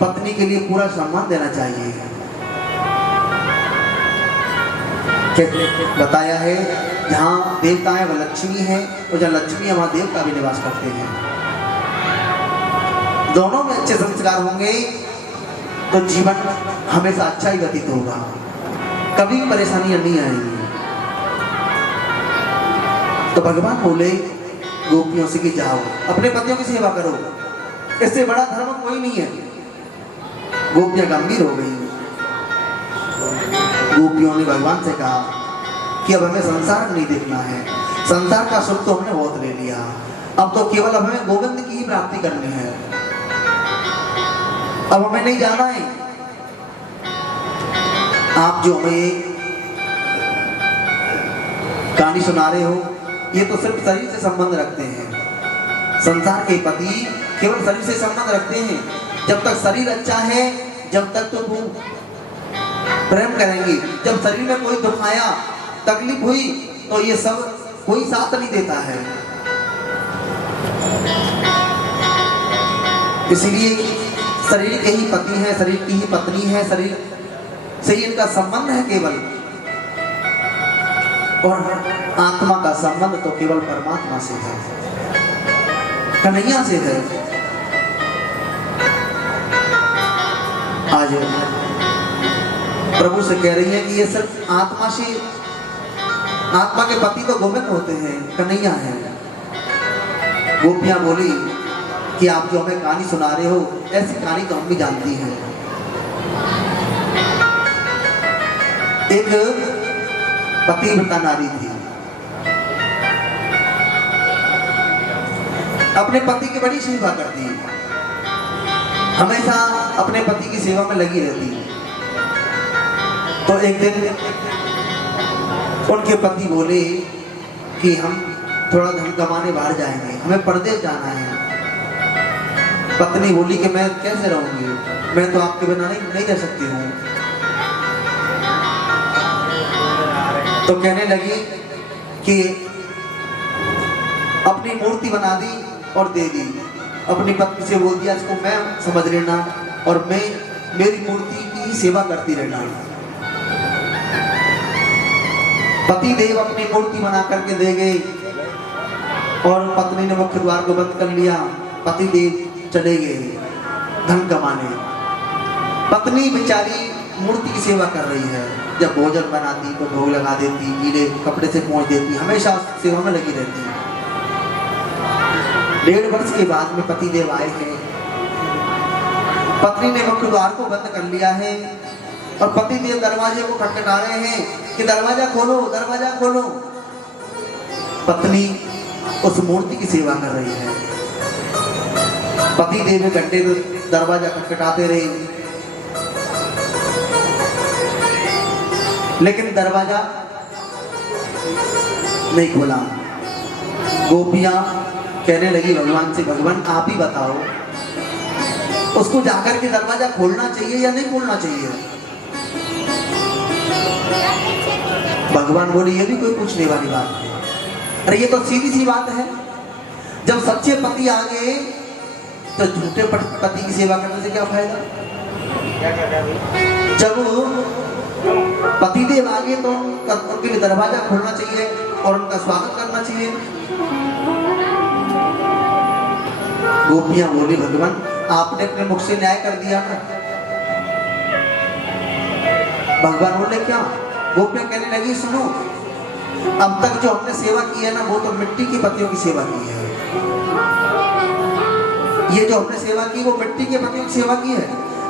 पत्नी के लिए पूरा सम्मान देना चाहिए। बताया है जहाँ देवता है वह लक्ष्मी है, और जहाँ लक्ष्मी है वहाँ देवता भी निवास करते हैं। दोनों में अच्छे संस्कार होंगे तो जीवन हमेशा अच्छा ही व्यतीत होगा, कभी परेशानियां नहीं आएंगी। तो भगवान बोले गोपियों से कि जाओ अपने पतियों की सेवा करो, इससे बड़ा धर्म कोई नहीं है। गोपियां गंभीर हो गई। गोपियों ने भगवान से कहा कि अब हमें संसार नहीं देखना है, संसार का सुख तो हमने बहुत ले लिया, अब तो केवल हमें गोविंद की ही प्राप्ति करनी है, अब हमें नहीं जाना है। आप जो हमें कहानी सुना रहे हो ये तो सिर्फ शरीर से संबंध रखते हैं। संसार के पति केवल शरीर से संबंध रखते हैं। जब तक शरीर अच्छा है, जब तक तो वो प्रेम करेंगे। जब शरीर में कोई दुख आया, तकलीफ हुई, तो ये सब कोई साथ नहीं देता है। इसलिए शरीर के ही पति है, शरीर की ही पत्नी है, शरीर से ही इनका संबंध है केवल, और आत्मा का संबंध तो केवल परमात्मा से है, कन्हैया से है। आज प्रभु से कह रही है कि ये सिर्फ आत्मा से, आत्मा के पति तो गोविंद होते हैं, कन्हैया है। गोपियां बोली कि आप जो हमें कहानी सुना रहे हो ऐसी कहानी तो हम भी जानती हैं। एक पतिव्रता नारी थी, अपने पति की बड़ी सेवा करती, हमेशा अपने पति की सेवा में लगी रहती। तो एक दिन उनके पति बोले कि हम थोड़ा धन कमाने बाहर जाएंगे, हमें परदेश जाना है। पत्नी बोली कि मैं कैसे रहूंगी, मैं तो आपके बिना नहीं रह सकती हूँ। तो कहने लगी कि अपनी मूर्ति बना दी और दे दी। अपनी पत्नी से बोल दिया इसको मैं समझ लेना और मैं मेरी मूर्ति की सेवा करती रहना। पति देव अपनी मूर्ति बना करके दे गए और पत्नी ने मुख्य द्वार को बंद कर लिया। पति देव चले गए धन कमाने। पत्नी बेचारी मूर्ति की सेवा कर रही है। जब भोजन बनाती तो भोग लगा देती, गीले कपड़े से पहुंच देती, हमेशा सेवा में लगी रहती। 1.5 वर्ष के बाद में पति देव आए हैं। पत्नी ने मुख्य द्वार को बंद कर लिया है और पति देव दरवाजे को खटखटा रहे हैं कि दरवाजा खोलो, दरवाजा खोलो। पत्नी उस मूर्ति की सेवा कर रही है। पति देव घंटे दरवाजा खटखटाते रहे लेकिन दरवाजा नहीं खोला। गोपियां कहने लगी भगवान से, भगवान आप ही बताओ उसको जाकर के दरवाजा खोलना चाहिए या नहीं खोलना चाहिए। भगवान बोले ये भी कोई पूछने वाली बात है, अरे ये तो सीधी सी बात है। जब सच्चे पति आ गए तो झूठे पति की सेवा करने से क्या फायदा। जब पति देव आ गए तो उनके लिए दरवाजा खोलना चाहिए और उनका स्वागत करना चाहिए। गोपियां बोली भगवान आपने अपने मुख से न्याय कर दिया ना। भगवान बोले क्या। गोपियां कहने लगी सुनो, अब तक जो हमने सेवा की है ना वो तो मिट्टी की पत्तियों की सेवा की है। ये जो हमने सेवा की वो मिट्टी के पत्तियों की सेवा की है।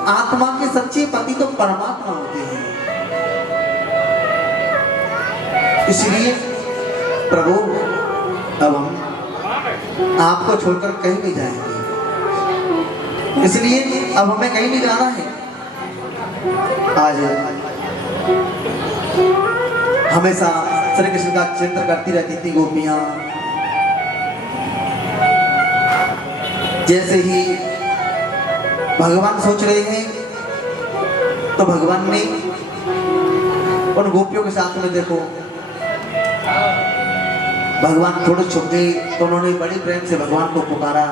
आत्मा के सच्चे पति तो परमात्मा होते हैं। इसलिए प्रभु अब हम आपको छोड़कर कहीं नहीं जाएंगे, इसलिए अब हमें कहीं नहीं जाना है। आज हमेशा श्री कृष्ण का चिंतन करती रहती थी गोपियां। जैसे ही भगवान सोच रहे हैं तो भगवान ने उन गोपियों के साथ में देखो, भगवान थोड़े छुप गए तो उन्होंने बड़े प्रेम से भगवान को पुकारा।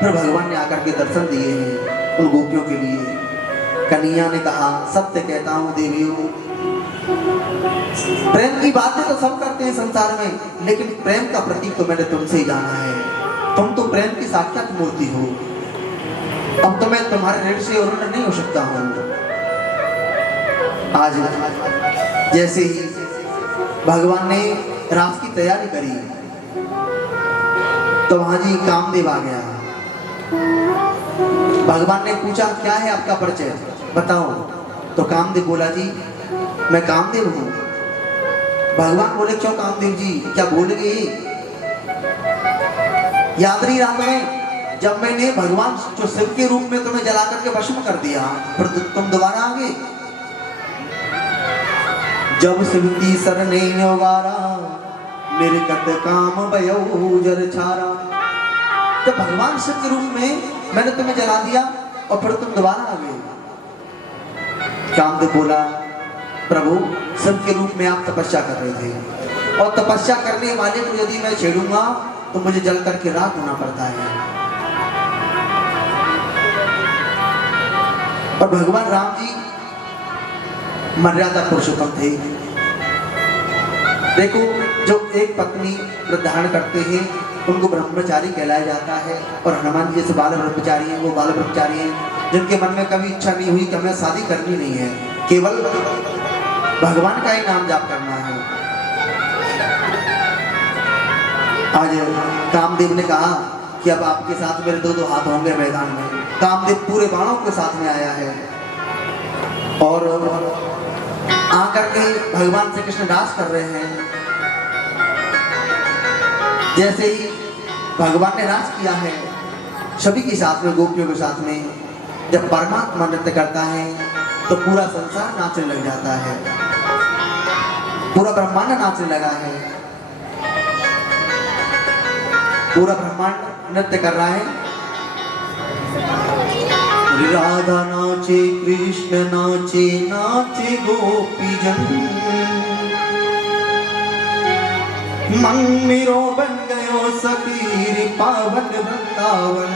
फिर भगवान ने आकर के दर्शन दिए हैं उन गोपियों के लिए। कन्हैया ने कहा, सत्य कहता हूँ देवियों, प्रेम की बातें तो सब करते हैं संसार में, लेकिन प्रेम का प्रतीक तो मैंने तुमसे ही जाना है। तुम तो प्रेम की साक्षात मूर्ति हो। अब तो मैं तुम्हारे ऋण से ऋण नहीं हो सकता हूँ। आज जैसे ही भगवान ने रास की तैयारी करी तो वहां जी कामदेव आ गया। भगवान ने पूछा, क्या है आपका परिचय बताओ। तो कामदेव बोला, जी मैं कामदेव हूँ। भगवान बोले, क्यों कामदेव जी, क्या भूल गए? याद नहीं रात में जब मैंने भगवान जो शिव के रूप में तुम्हें जला करके भस्म कर दिया, फिर तुम दोबारा आ गए। जब शिव की सरने उगारा, मेरे कत काम भयो जर छारा। जब भगवान शिव के रूप में मैंने तुम्हें जला दिया और फिर तुम दोबारा आ गए। कामदेव बोला, प्रभु शिव के रूप में आप तपस्या कर रहे थे, और तपस्या करने वाले को यदि मैं छेड़ूंगा तो मुझे जल करके राख होना पड़ता है। और भगवान राम जी मर्यादा पुरुषोत्तम थे। देखो, जो एक पत्नी धारण करते हैं उनको ब्रह्मचारी कहलाया जाता है, और हनुमान जी जैसे बाल ब्रह्मचारी हैं, वो बाल ब्रह्मचारी हैं जिनके मन में कभी इच्छा नहीं हुई कि हमें शादी करनी नहीं है, केवल भगवान का ही नाम जाप करना है। आज कामदेव ने कहा कि अब आपके साथ मेरे दो हाथ होंगे मैदान में। कामदेव पूरे बाणों के साथ में आया है और आकर के भगवान श्री कृष्ण दास कर रहे हैं। जैसे ही भगवान ने राज किया है सभी के साथ में, गोपियों के साथ में, जब परमात्मा नृत्य करता है तो पूरा संसार नाचने लग जाता है, पूरा ब्रह्मांड नाचने लगा है, पूरा ब्रह्मांड नृत्य कर रहा है। राधा नाचे, कृष्ण नाचे, नाचे गोपीजन, मन मेरो बन गयो सखीर पावन वृंदावन,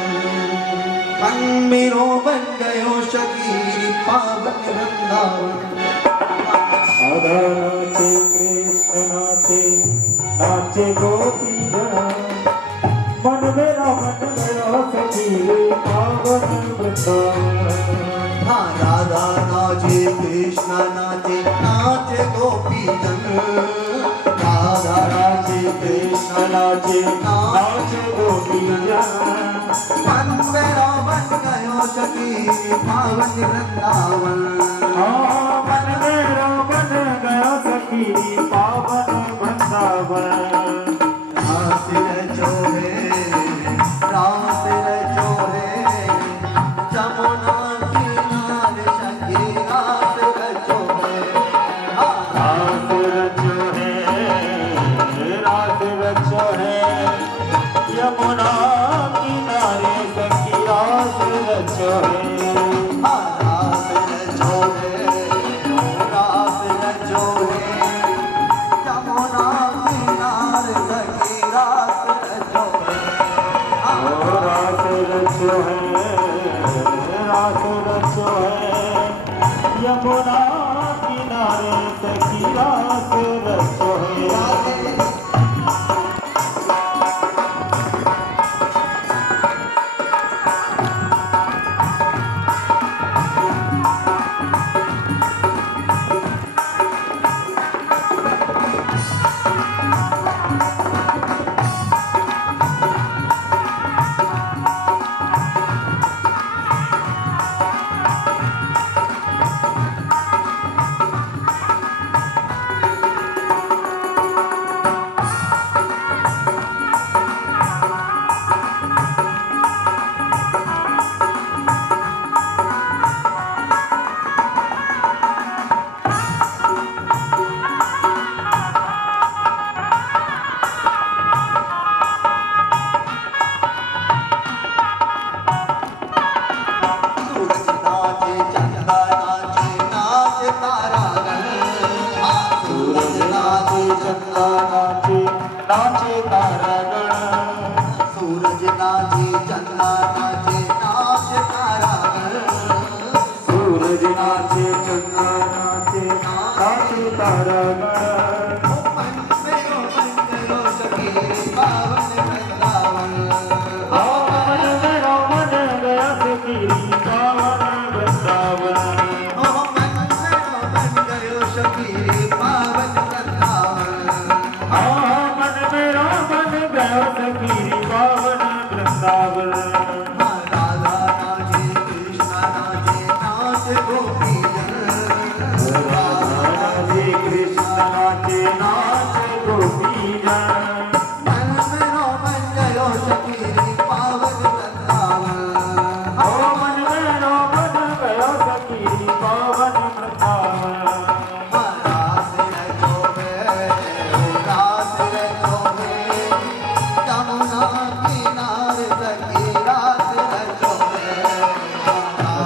मन मेरो बन गयो सखीर पावन वृंदावन। राधा नाचे, कृष्ण नाचे, नाचे गोपीजन, मन मेरा बन गयो सखीर पावन वृंदावन। हाँ, राधा नाचे, कृष्ण नाचे, नाचे गोपीजन, राधा नाचे, कृष्ण नाचे, नाचे गोपीजन, मन मेरा बन गयो सखी पावन वृंदावन। मन मेरा बन गया सखी पावन वृंदावन। रास रचो है, रास रचो है, जमुना किनारे सखी रास रचो है। रास रचो है, रास रचो है, यमुना किनारे सखी रास रचो है। रास रचो है, रास रचो है, जमुना किनारे सखी रास रचो है। रास रचो है, रास रचो है, यमुना किनारे सखी रास रचो है।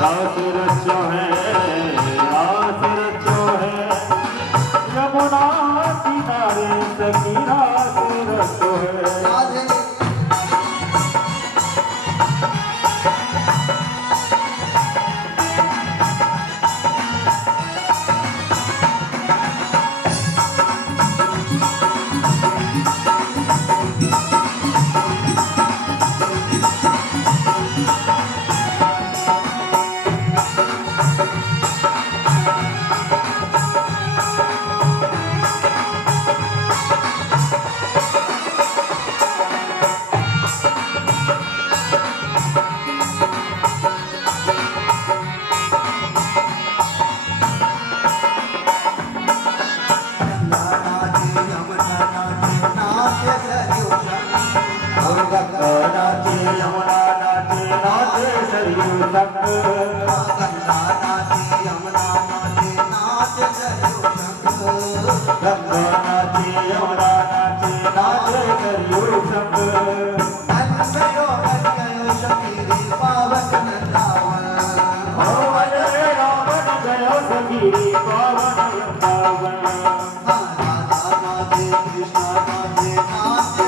रास रचो है यमुना किनारे सखी रास रचो है। राधे नाचे यमुना नाचे नाचे सरयू संग गंगा नाचे यमुना नाचे नाचे सरयू संग ओ वजरे रावण गयो सगीरी पावन वृंदावन नाचे कृष्णा नाचे नाचे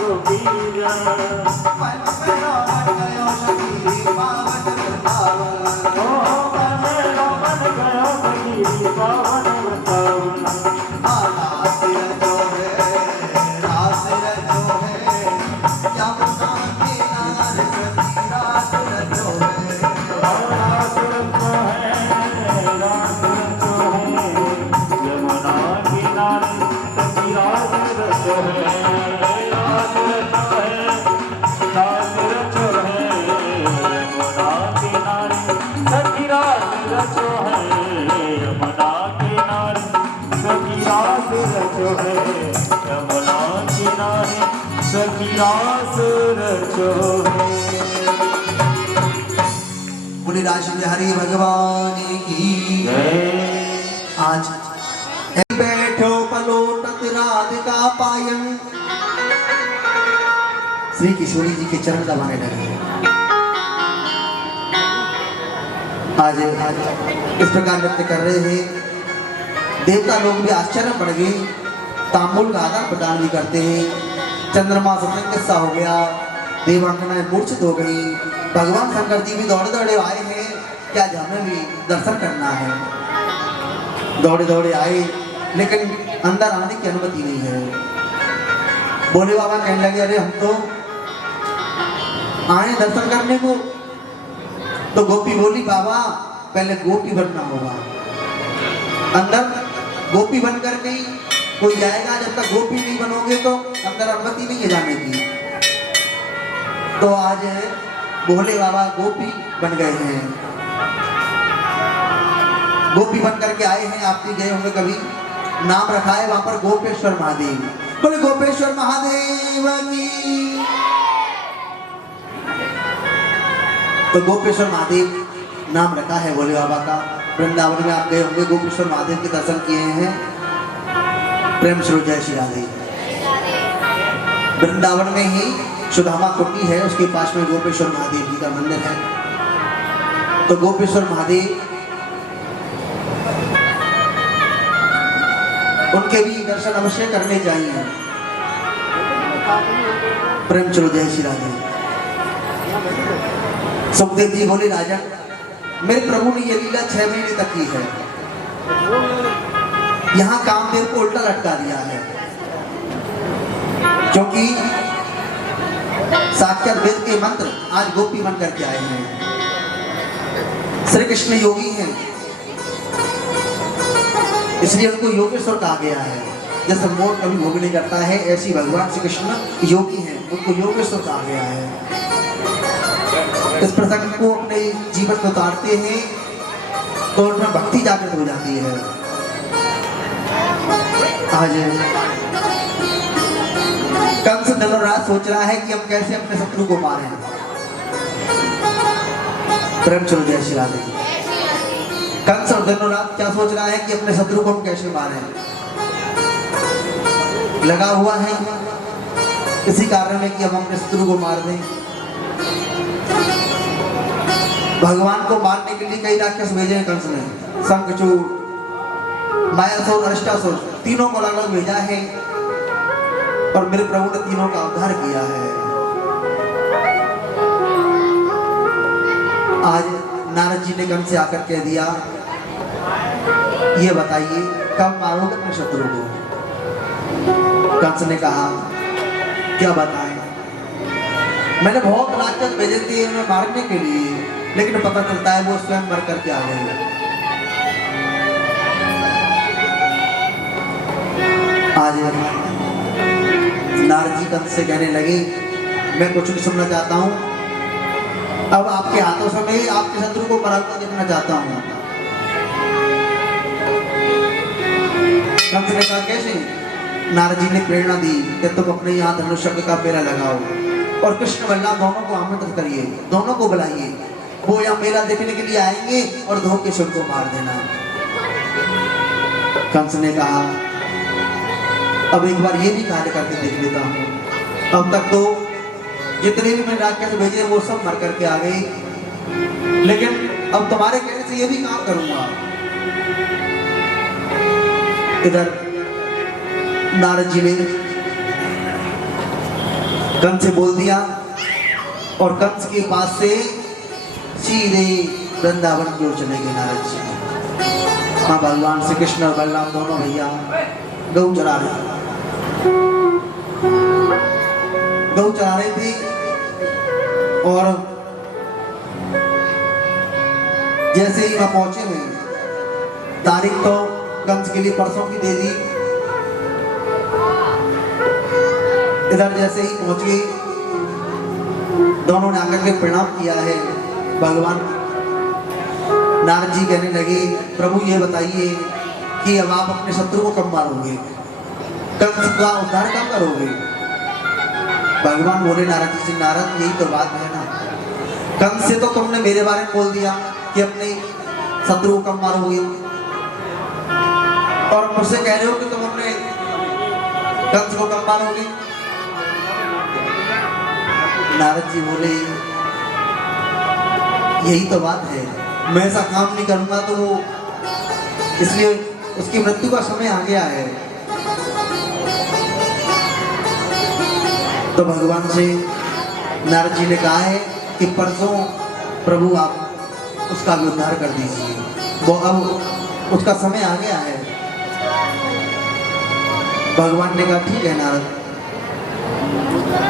गोपीजन ओ वजरे रावण गयो सगीरी पावन वृंदावन रास रचो है यमुना किनारे सखी रास रचो है रास रचो है यमुना किनारे सखी रास रचो है यमुना किनारे सखी रास रचो है यमुना किनारे सखी रास रचो है। बोले राशि बिहारी भगवान की आज बैठो पलोटत राधिका पायन श्री किशोरी जी के चरण दबाने लगे। आज इस प्रकार नृत्य कर रहे हैं, देवता लोग भी आश्चर्य पड़ गए, तांबूल का आदान प्रदान भी करते हैं। चंद्रमा सत्संग किस्सा हो गया, देवांगनाएं मूर्छित हो गई, भगवान शंकर जी भी दौड़े दौड़े आए हैं कि आज हमें भी दर्शन करना है। दौड़े दौड़े आए लेकिन अंदर आने की अनुमति नहीं है। भोले बाबा कहने लगे अरे हम तो आए दर्शन करने को। तो गोपी बोली बाबा पहले गोपी बनना होगा, अंदर गोपी बन कर नहीं कोई जाएगा, जब तक गोपी नहीं बनोगे तो अंदर अनुमति नहीं है जाने की। तो आज भोले बाबा गोपी बन गए हैं, गोपी बन करके आए हैं। आप भी गए होंगे कभी, नाम रखा है वहां पर गोपेश्वर महादेव। बोले गोपेश्वर महादेव की। तो गोपेश्वर महादेव नाम रखा है भोले बाबा का। वृंदावन में आप गए होंगे, गोपेश्वर महादेव के दर्शन किए हैं। प्रेम स्वरूप जय श्री राधे। वृंदावन में ही सुदामा कुटी है, उसके पास में गोपेश्वर महादेव जी का मंदिर है। तो गोपेश्वर महादेव उनके भी दर्शन अवश्य करने चाहिए। प्रेम चलो जय श्री राधे। सुखदेव जी बोले राजन मेरे प्रभु ने ये लीला 6 महीने तक की है, यहाँ कामदेव को उल्टा लटका दिया है, क्योंकि साक्षात वेद के मंत्र आज गोपी बन करके आए हैं। श्री कृष्ण योगी हैं, इसलिए उनको योगेश्वर कहा गया है। जैसे मोर कभी भोग नहीं करता है, ऐसी भगवान श्री कृष्ण योगी हैं, उनको योगेश्वर कहा गया है। इस प्रसंग को अपने जीवन में उतारते हैं तो उनमें भक्ति जागृत हो जाती है। आज कंस दिन और रात सोच रहा है कि हम कैसे अपने शत्रु को मारें। प्रेम चलो जय श्री राधे। कंस और दिन और रात क्या सोच रहा है कि अपने शत्रु को हम कैसे मारें, लगा हुआ है। इसी कारण है कि हम अपने शत्रु को मार दें। भगवान को मारने के लिए कई राक्षस भेजे हैं कंस ने, शंखचूड़, मायासुर, अष्टासुर, तीनों को अलग अलग भेजा है और मेरे प्रभु ने तीनों का उद्धार किया है। आज नारद जी ने कंस से आकर कह दिया, ये बताइए कब मारोगे अपने शत्रु को? कंस ने कहा, क्या बताएं, मैंने बहुत राक्षस भेजे थे उन्हें मारने के लिए, लेकिन पता चलता है वो स्वयं मर करके आ गए। आज नारद जी कंस से कहने लगे, मैं कुछ नहीं सुनना चाहता हूँ, अब आपके हाथों से मैं आपके शत्रु को मरा हुआ देखना चाहता हूँ। कंस ने कहा, कैसे? नारद जी ने प्रेरणा दी कि तुम अपने यहाँ धनुष्य का मेला लगाओ और कृष्ण बलराम दोनों को आमंत्रित करिए, दोनों को बुलाइए, वो यहाँ मेला देखने के लिए आएंगे और धो के शिव को मार देना। कंस ने कहा, अब एक बार ये भी कार्य करके देख लेता हूँ। अब तक तो जितने भी मैंने राक्षस भेजे वो सब मर करके आ गए, लेकिन अब तुम्हारे कहने से ये भी काम करूंगा। इधर नारद जी ने कंस से बोल दिया और कंस के पास से सीधे वृंदावन की ओर चले गए नारद जी। हाँ, भगवान श्री कृष्ण और बलराम दोनों भैया गऊ चरा रहे थे और जैसे ही वहां पहुंचे हैं, तारीख तो कंस के लिए परसों की दे दी। इधर जैसे ही पहुंच गए, दोनों ने आकर के प्रणाम किया है। भगवान नारद जी कहने लगे, प्रभु ये बताइए कि अब आप अपने शत्रु को कब मारोगे, कंस का उद्धार कब करोगे? भगवान बोले नारद जी से, नारद यही तो बात है ना, कंस से तो तुमने मेरे बारे में बोल दिया कि अपने शत्रु को कब मारोगे, और मुझसे कह रहे हो कि तुम अपने कंस को कब मारोगे? नारद जी बोले, यही तो बात है, मैं ऐसा काम नहीं करूंगा तो वो, इसलिए उसकी मृत्यु का समय आ गया है। तो भगवान से नारद जी ने कहा है कि परसों प्रभु आप उसका भी उद्धार कर दीजिए, वो अब उसका समय आ गया है। भगवान ने कहा, ठीक है नारद।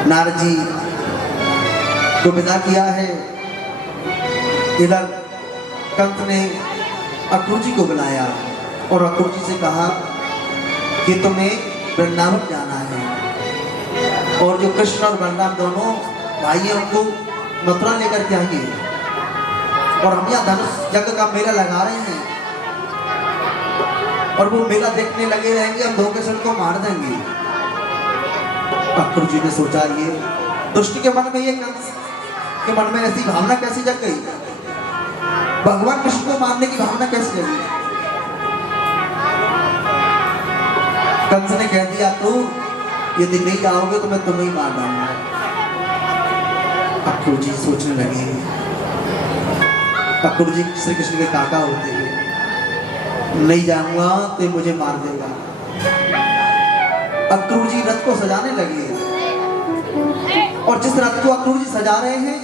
नारद जी को विदा किया है। इधर कंस ने अक्रूर जी को बुलाया और अक्रूर जी से कहा कि तुम्हें वृंदावन जाना है और जो कृष्ण और बलराम दोनों भाई हैं उनको मथुरा लेकर के आएंगे और हम यहाँ धनुष यज्ञ का मेला लगा रहे हैं और वो मेला देखने लगे रहेंगे, हम धोखे से उनको मार देंगे। अक्रूर जी ने सोचा, ये दुष्ट के मन में, ये कंस के मन में ऐसी भावना कैसी जग गई, भगवान कृष्ण को मारने की भावना कैसी जगी? कंस ने कह दिया, अक्रूर यदि नहीं जाओगे तो मैं तुम्हें ही मार डालूंगा। अक्रूर जी सोचने लगे, अक्रूर जी श्री कृष्ण के काका होते हैं, नहीं जाऊंगा तो मुझे मार देगा। अक्रूर जी रथ को सजाने लगे और जिस रथ को अक्रूर जी सजा रहे हैं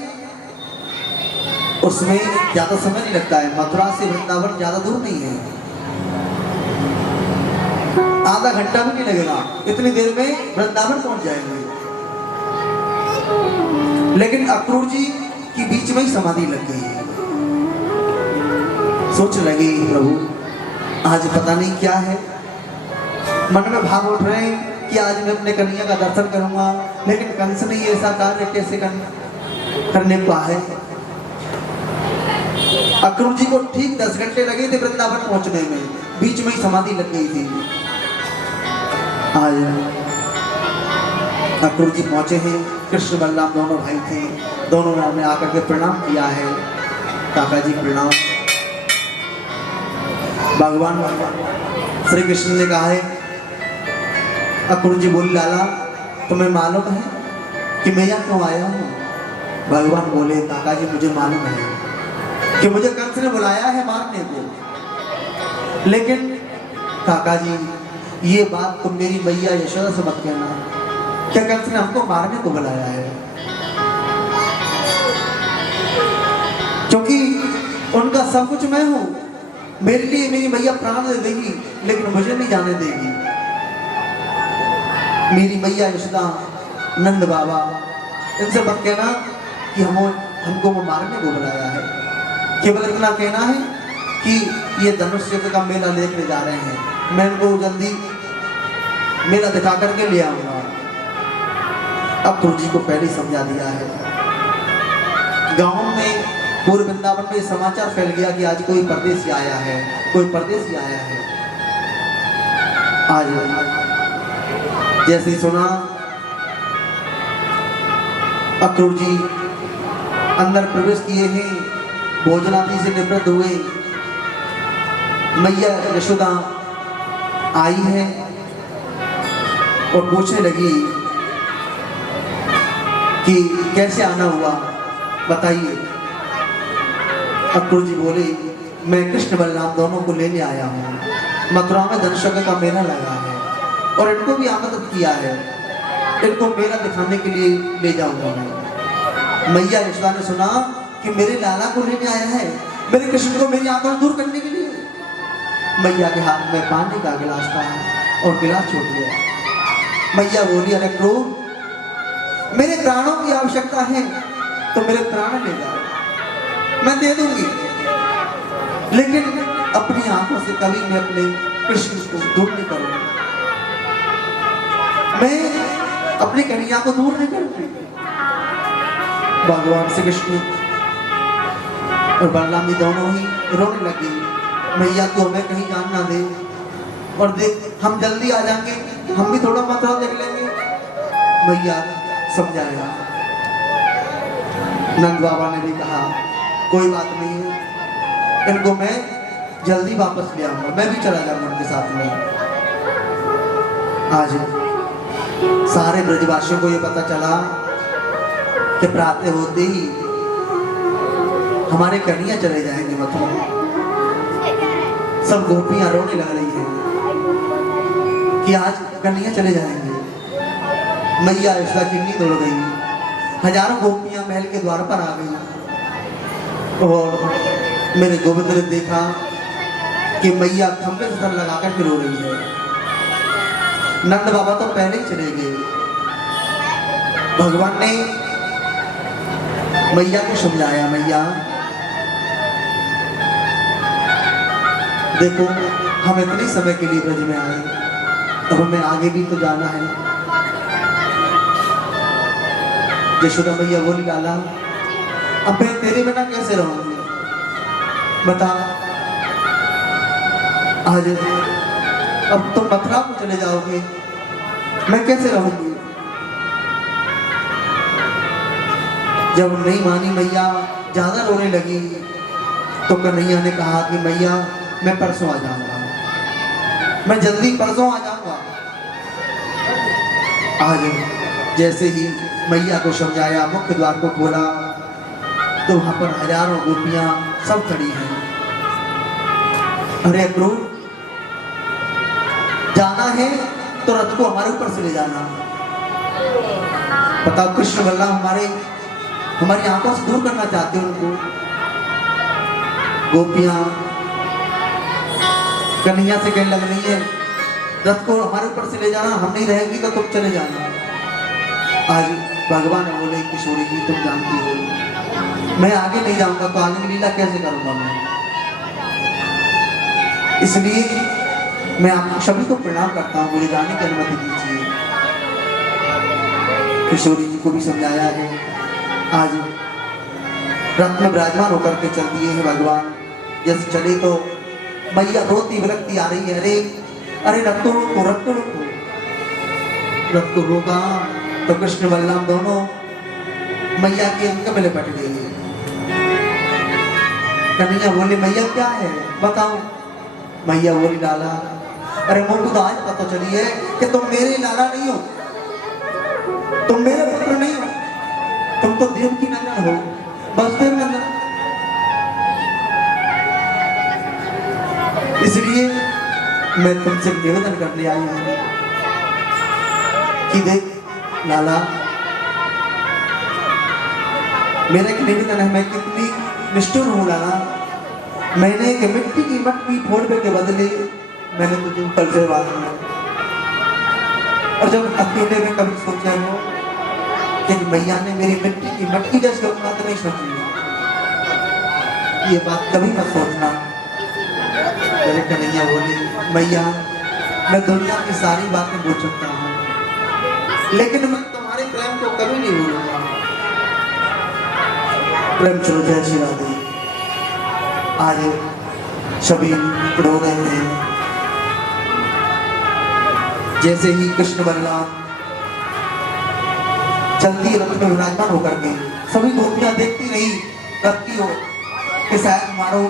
उसमें ज्यादा समय नहीं लगता है, मथुरा से वृंदावन ज्यादा दूर नहीं है, आधा घंटा भी नहीं लगेगा, इतनी देर में वृंदावन पहुंच जाएंगे। लेकिन अक्रूर जी की बीच में ही समाधि लग गई। सोच लगी, प्रभु आज पता नहीं क्या है, मन में भाव उठ रहे हैं कि आज मैं अपने कन्हैया का दर्शन करूंगा, लेकिन कंस ने ऐसा कार्य कैसे करने को है। अक्रूर जी को ठीक 10 घंटे लगे थे वृंदावन पहुंचने में, बीच में ही समाधि लग गई थी। आज अक्रूर जी पहुंचे हैं, कृष्ण बलराम दोनों भाई थे, दोनों ने आकर के प्रणाम किया है। काका जी प्रणाम। भगवान श्री कृष्ण ने कहा है, अक्रूर जी बोली, लाला तुम्हें मालूम है कि मैं यहाँ क्यों आया हूँ। भगवान बोले काका जी मुझे मालूम है कि मुझे कंस ने बुलाया है मारने को, लेकिन काका जी ये बात तुम मेरी मैया यशोदा से मत कहना, क्या कंस ने हमको मारने को बुलाया है, क्योंकि उनका सब कुछ मैं हूँ। मेरे लिए मेरी मैया प्राण दे देगी लेकिन मुझे नहीं जाने देगी। मेरी मैया यशोदा, नंद बाबा, इनसे मत कहना कि हमको वो मारने को बुलाया है। केवल इतना कहना है कि ये धनुष युद्ध का मेला देखने जा रहे हैं, मैं इनको जल्दी मेला दिखा करके ले आऊंगा। अब गुरु जी को पहले ही समझा दिया है। गांव में पूर्व वृंदावन में समाचार फैल गया कि आज कोई परदेसी आया है, कोई परदेसी आया है। आज जैसे ही सुना अक्रूर जी अंदर प्रवेश किए हैं, भोजनादि से निवृत्त हुए। मैया यशोदा आई है और पूछने लगी कि कैसे आना हुआ बताइए। अक्रूर जी बोले मैं कृष्ण बलराम दोनों को लेने आया हूँ, मथुरा में धनुष का मेला लगा है और इनको भी आमंत्रित किया है, इनको मेला दिखाने के लिए ले जाऊंगा मैं। मैया यशोदा ने सुना कि मेरे लाला को लेने आया है, मेरे कृष्ण को मेरी आंखों दूर करने के लिए। मैया के हाथ में पानी का गिलास था और गिलास छूट गया। मैया बोली अरे क्रूर, मेरे प्राणों की आवश्यकता है तो मेरे प्राण ले जाओ, मैं दे दूंगी, लेकिन अपनी आंखों से कभी मैं अपने कृष्ण को दूर नहीं करूंगी, मैं अपनी कन्हैया को दूर नहीं करूंगी। भगवान श्री कृष्ण और बलराम जी दोनों ही रोने लगे, मैया तू हमें कहीं जान ना दे और देख हम जल्दी आ जाएंगे, हम भी थोड़ा मथुरा देख लेंगे। मैया समझाया। नंद बाबा ने भी कहा कोई बात नहीं है, इनको मैं जल्दी वापस ले आऊंगा, मैं भी चला जाऊंगा उनके साथ में। आज सारे ब्रजवासियों को ये पता चला कि प्रातः होते ही हमारे कन्हैया चले जाएंगे मथुरा। सब गोपियां रोने लग रही हैं कि आज कन्हैया चले जाएंगे। मैया यशोदा की नींद उड़ गई, हजारों गोपियां महल के द्वार पर आ गई और मेरे गोविंद ने देखा कि मैया खंबे से सर लगाकर के रो रही है। नंद बाबा तो पहले ही चले गए। भगवान ने मैया को समझाया, मैया देखो हम इतने समय के लिए ब्रज में आए, अब हमें आगे भी तो जाना है। यशोदा मैया बोली लाला अब मैं तेरे बिना कैसे रहूंगी, बता। आज अब तुम मथुरा को चले जाओगे, मैं कैसे रहूंगी। जब नहीं मानी मैया, ज्यादा रोने लगी, तो कन्हैया ने कहा कि मैया मैं परसों आ जाऊंगा, मैं जल्दी परसों आ जाऊंगा। आज जैसे ही मैया को समझाया, मुख्य द्वार को खोला तो वहां पर हजारों गोपियां सब खड़ी हैं। अरे क्रूर, जाना है तो रथ को हमारे ऊपर से ले जाना। बताओ कृष्ण बलराम हमारी आंखों से दूर करना चाहते हैं उनको। गोपियां कन्हैया से कहने लग रही है रथ को हमारे ऊपर से ले जाना, हम नहीं रहेंगी तो तुम चले जाना। आज भगवान बोले किशोरी जी तुम जानती हो मैं आगे नहीं जाऊंगा तो आगे की लीला कैसे करूंगा मैं, इसलिए मैं आप सभी को प्रणाम करता हूँ, मुझे जाने की अनुमति दीजिए। किशोरी जी को भी समझाया है। आज रथ में विराजमान होकर के चल दिए हैं भगवान। जैसे चले तो मैया रोती विरक्ति आ रही है, अरे रथ को रोको, रथ को रोको। रथ को रोका तो कृष्ण बलराम दोनों मैया के अंक में लिपट गए। कन्हैया बोले मैया क्या है बताओ। मैया बोली लाला, अरे मुझको तो आज पता चली है कि तुम मेरे लाला नहीं हो, तुम मेरे पुत्र नहीं हो। तो देव की नंदन हो, वसुदेव नंदन। इसलिए मैं तुमसे निवेदन करने आई हूँ कि देख लाला, मेरा एक निवेदन है, मैं कितनी निष्ठुर हूँ लाला। मैंने एक मिट्टी की मटकी फोड़ने के बदले मैंने तुझे ऊपर से बात किया। और जब अकेले में कभी सोचा हो कि मैया ने मेरी मिट्टी की मटकी जैसे बात नहीं सोची, ये बात कभी मत सोचना। मेरे कन्हैया बोली, मैया मैं दुनिया की सारी बातें बोल सकता हूँ, लेकिन मैं तुम्हारे प्रेम को कभी नहीं भूलूंगा। प्रेम चलो जय श्री राधे। आज सभी रो रहे हैं, जैसे ही कृष्ण बलराम चलती रथ में विराजमान होकर के सभी गोपियां देखती रही रथ की ओर कि शायद मारो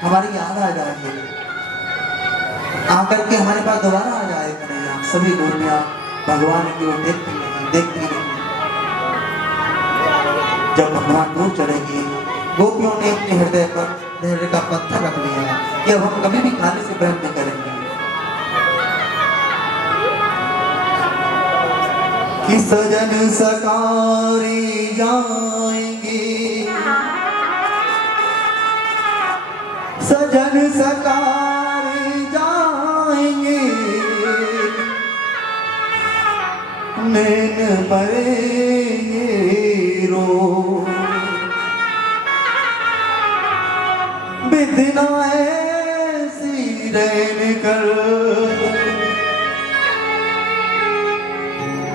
हमारी याद आ जाएगी, आकर के हमारे पास दोबारा आ जाए कन्हैया। सभी गोपियां भगवान की ओर देखती रही। जब भगवान दूर चलेंगे, गोपियों ने अपने हृदय पर धैर्य का पत्थर रख लिया कि अब हम कभी भी खाने से प्रेम नहीं करेंगे। कि सजन सकारे जाएंगे, सजन सकारे जाएंगे, नैन मरेंगे रो, बिदना ऐसी रैन कर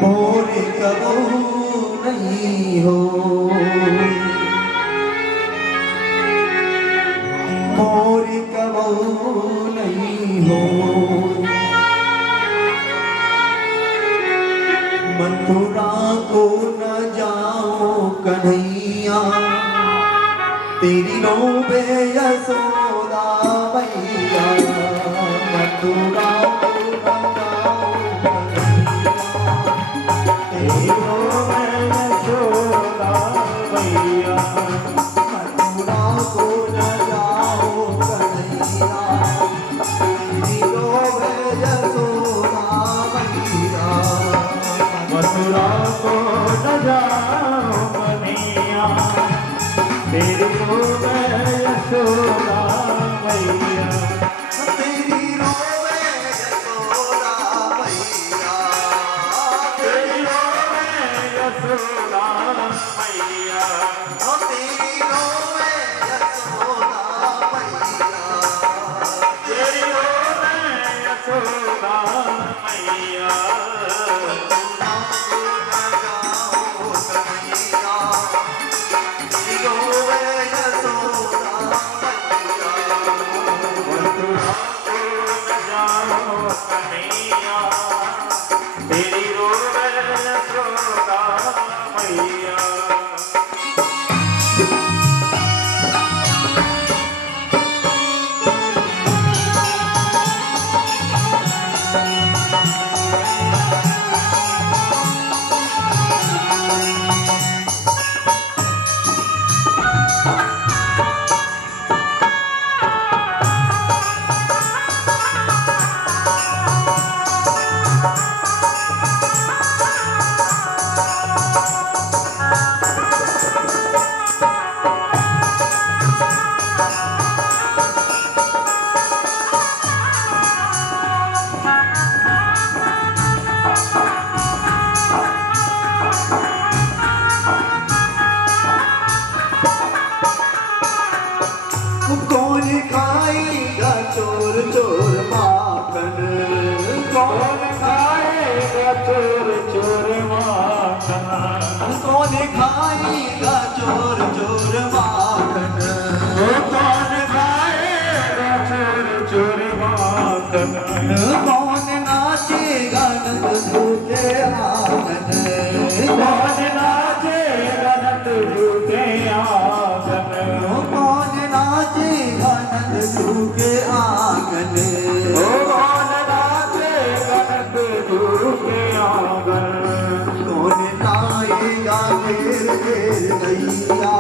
मोरी कबू नहीं हो, मोरी कबू नहीं हो। मथुरा को न जाओ कन्हैया, तेरी रोबे यशोदा मैया। मथुरा को न जाओ तेरी रोवे यशोदा मैया, तेरी रोवे यशोदा मैया, तेरी रोवे यशोदा मैया, तेरी रोवे यशोदा मैया, तेरी रोवे यशोदा मैया। तेरी रोवे यशोदा मैया। कौन खाएगा चोर चोर माखन, कौन खाएगा चोर चोर माखन, कौन खाएगा चोर चोर माखन, कौन खाएगा चोर चोर माखन, कौन नाचेगा नंद झूठे आंगन, कौन नाचेगा नंद झूठे आंगन, कौन नाचेगा नंद झूठे आंगन, कौन नाचेगा नंद झूठे आंगन, कौन गाएगा घेर के गैया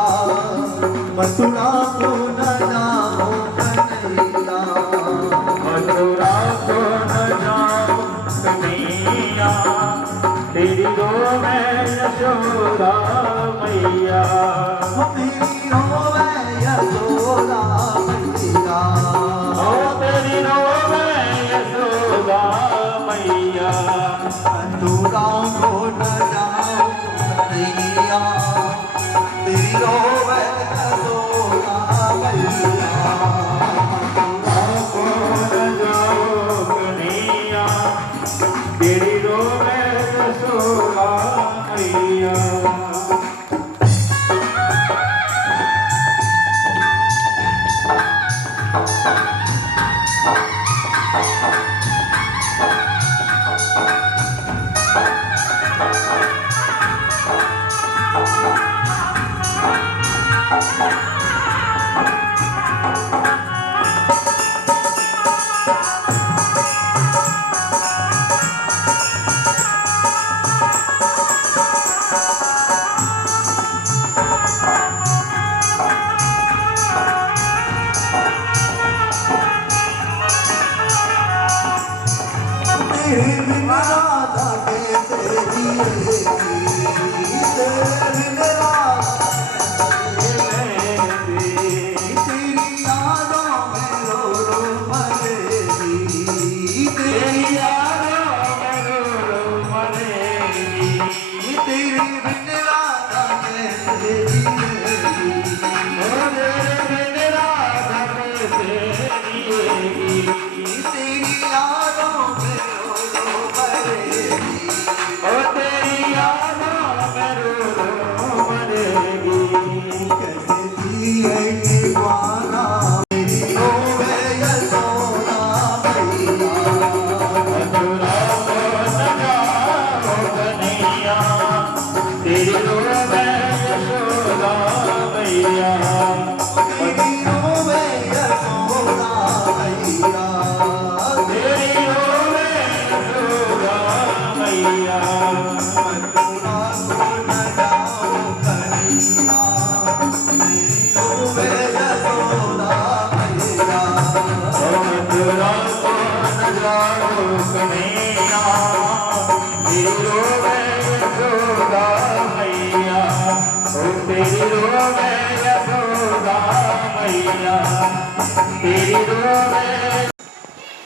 मथुरा को न जाओ कन्हैया मथुरा को न जाओ कन्हैया तेरी रोवे यशोदा मैया तेरी रोवे यशोदा मैया तेरी रोवे यशोदा मैया मथुरा को न जाओ कन्हैया तेरी रोवे यशोदा मैया को न जाओ कन्हैया तेरी रोवे यशोदा मैया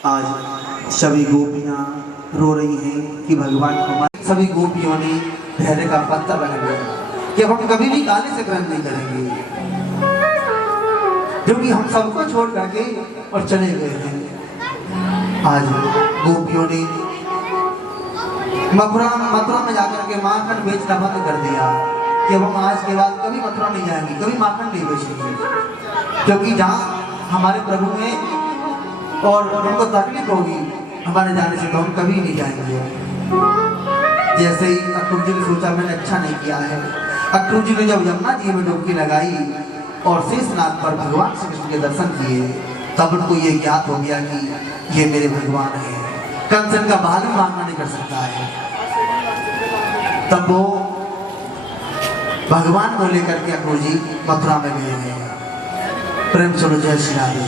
आज सभी गोपियां रो रही हैं कि भगवान हमारे सभी गोपियों ने धैर्य का पत्ता बना लिया कि अब हम कभी भी काले से ग्रहण नहीं करेंगे, क्योंकि हम सबको छोड़ करके और चले गए हैं। आज गोपियों ने मथुरा में जाकर के माखन बेचना बंद कर दिया कि अब हम आज के बाद कभी मथुरा नहीं जाएंगे, कभी माखन नहीं बेचेंगे, क्योंकि जहाँ हमारे प्रभु में और उनको तकलीफ होगी हमारे जाने से तो हम कभी नहीं जाएंगे। जैसे ही अक्रूर जी ने सोचा मैंने अच्छा नहीं किया है, अक्रूर जी ने जब यमुना जी में डुबकी लगाई और शेषनाग पर भगवान श्री कृष्ण के दर्शन किए, तब उनको ये ज्ञात हो गया कि ये मेरे भगवान हैं, कंसन का भालू मांगना नहीं कर सकता है। तब वो भगवान को लेकर के अक्रूर जी मथुरा में गए हैं। प्रेम सुनो जय श्री राधे।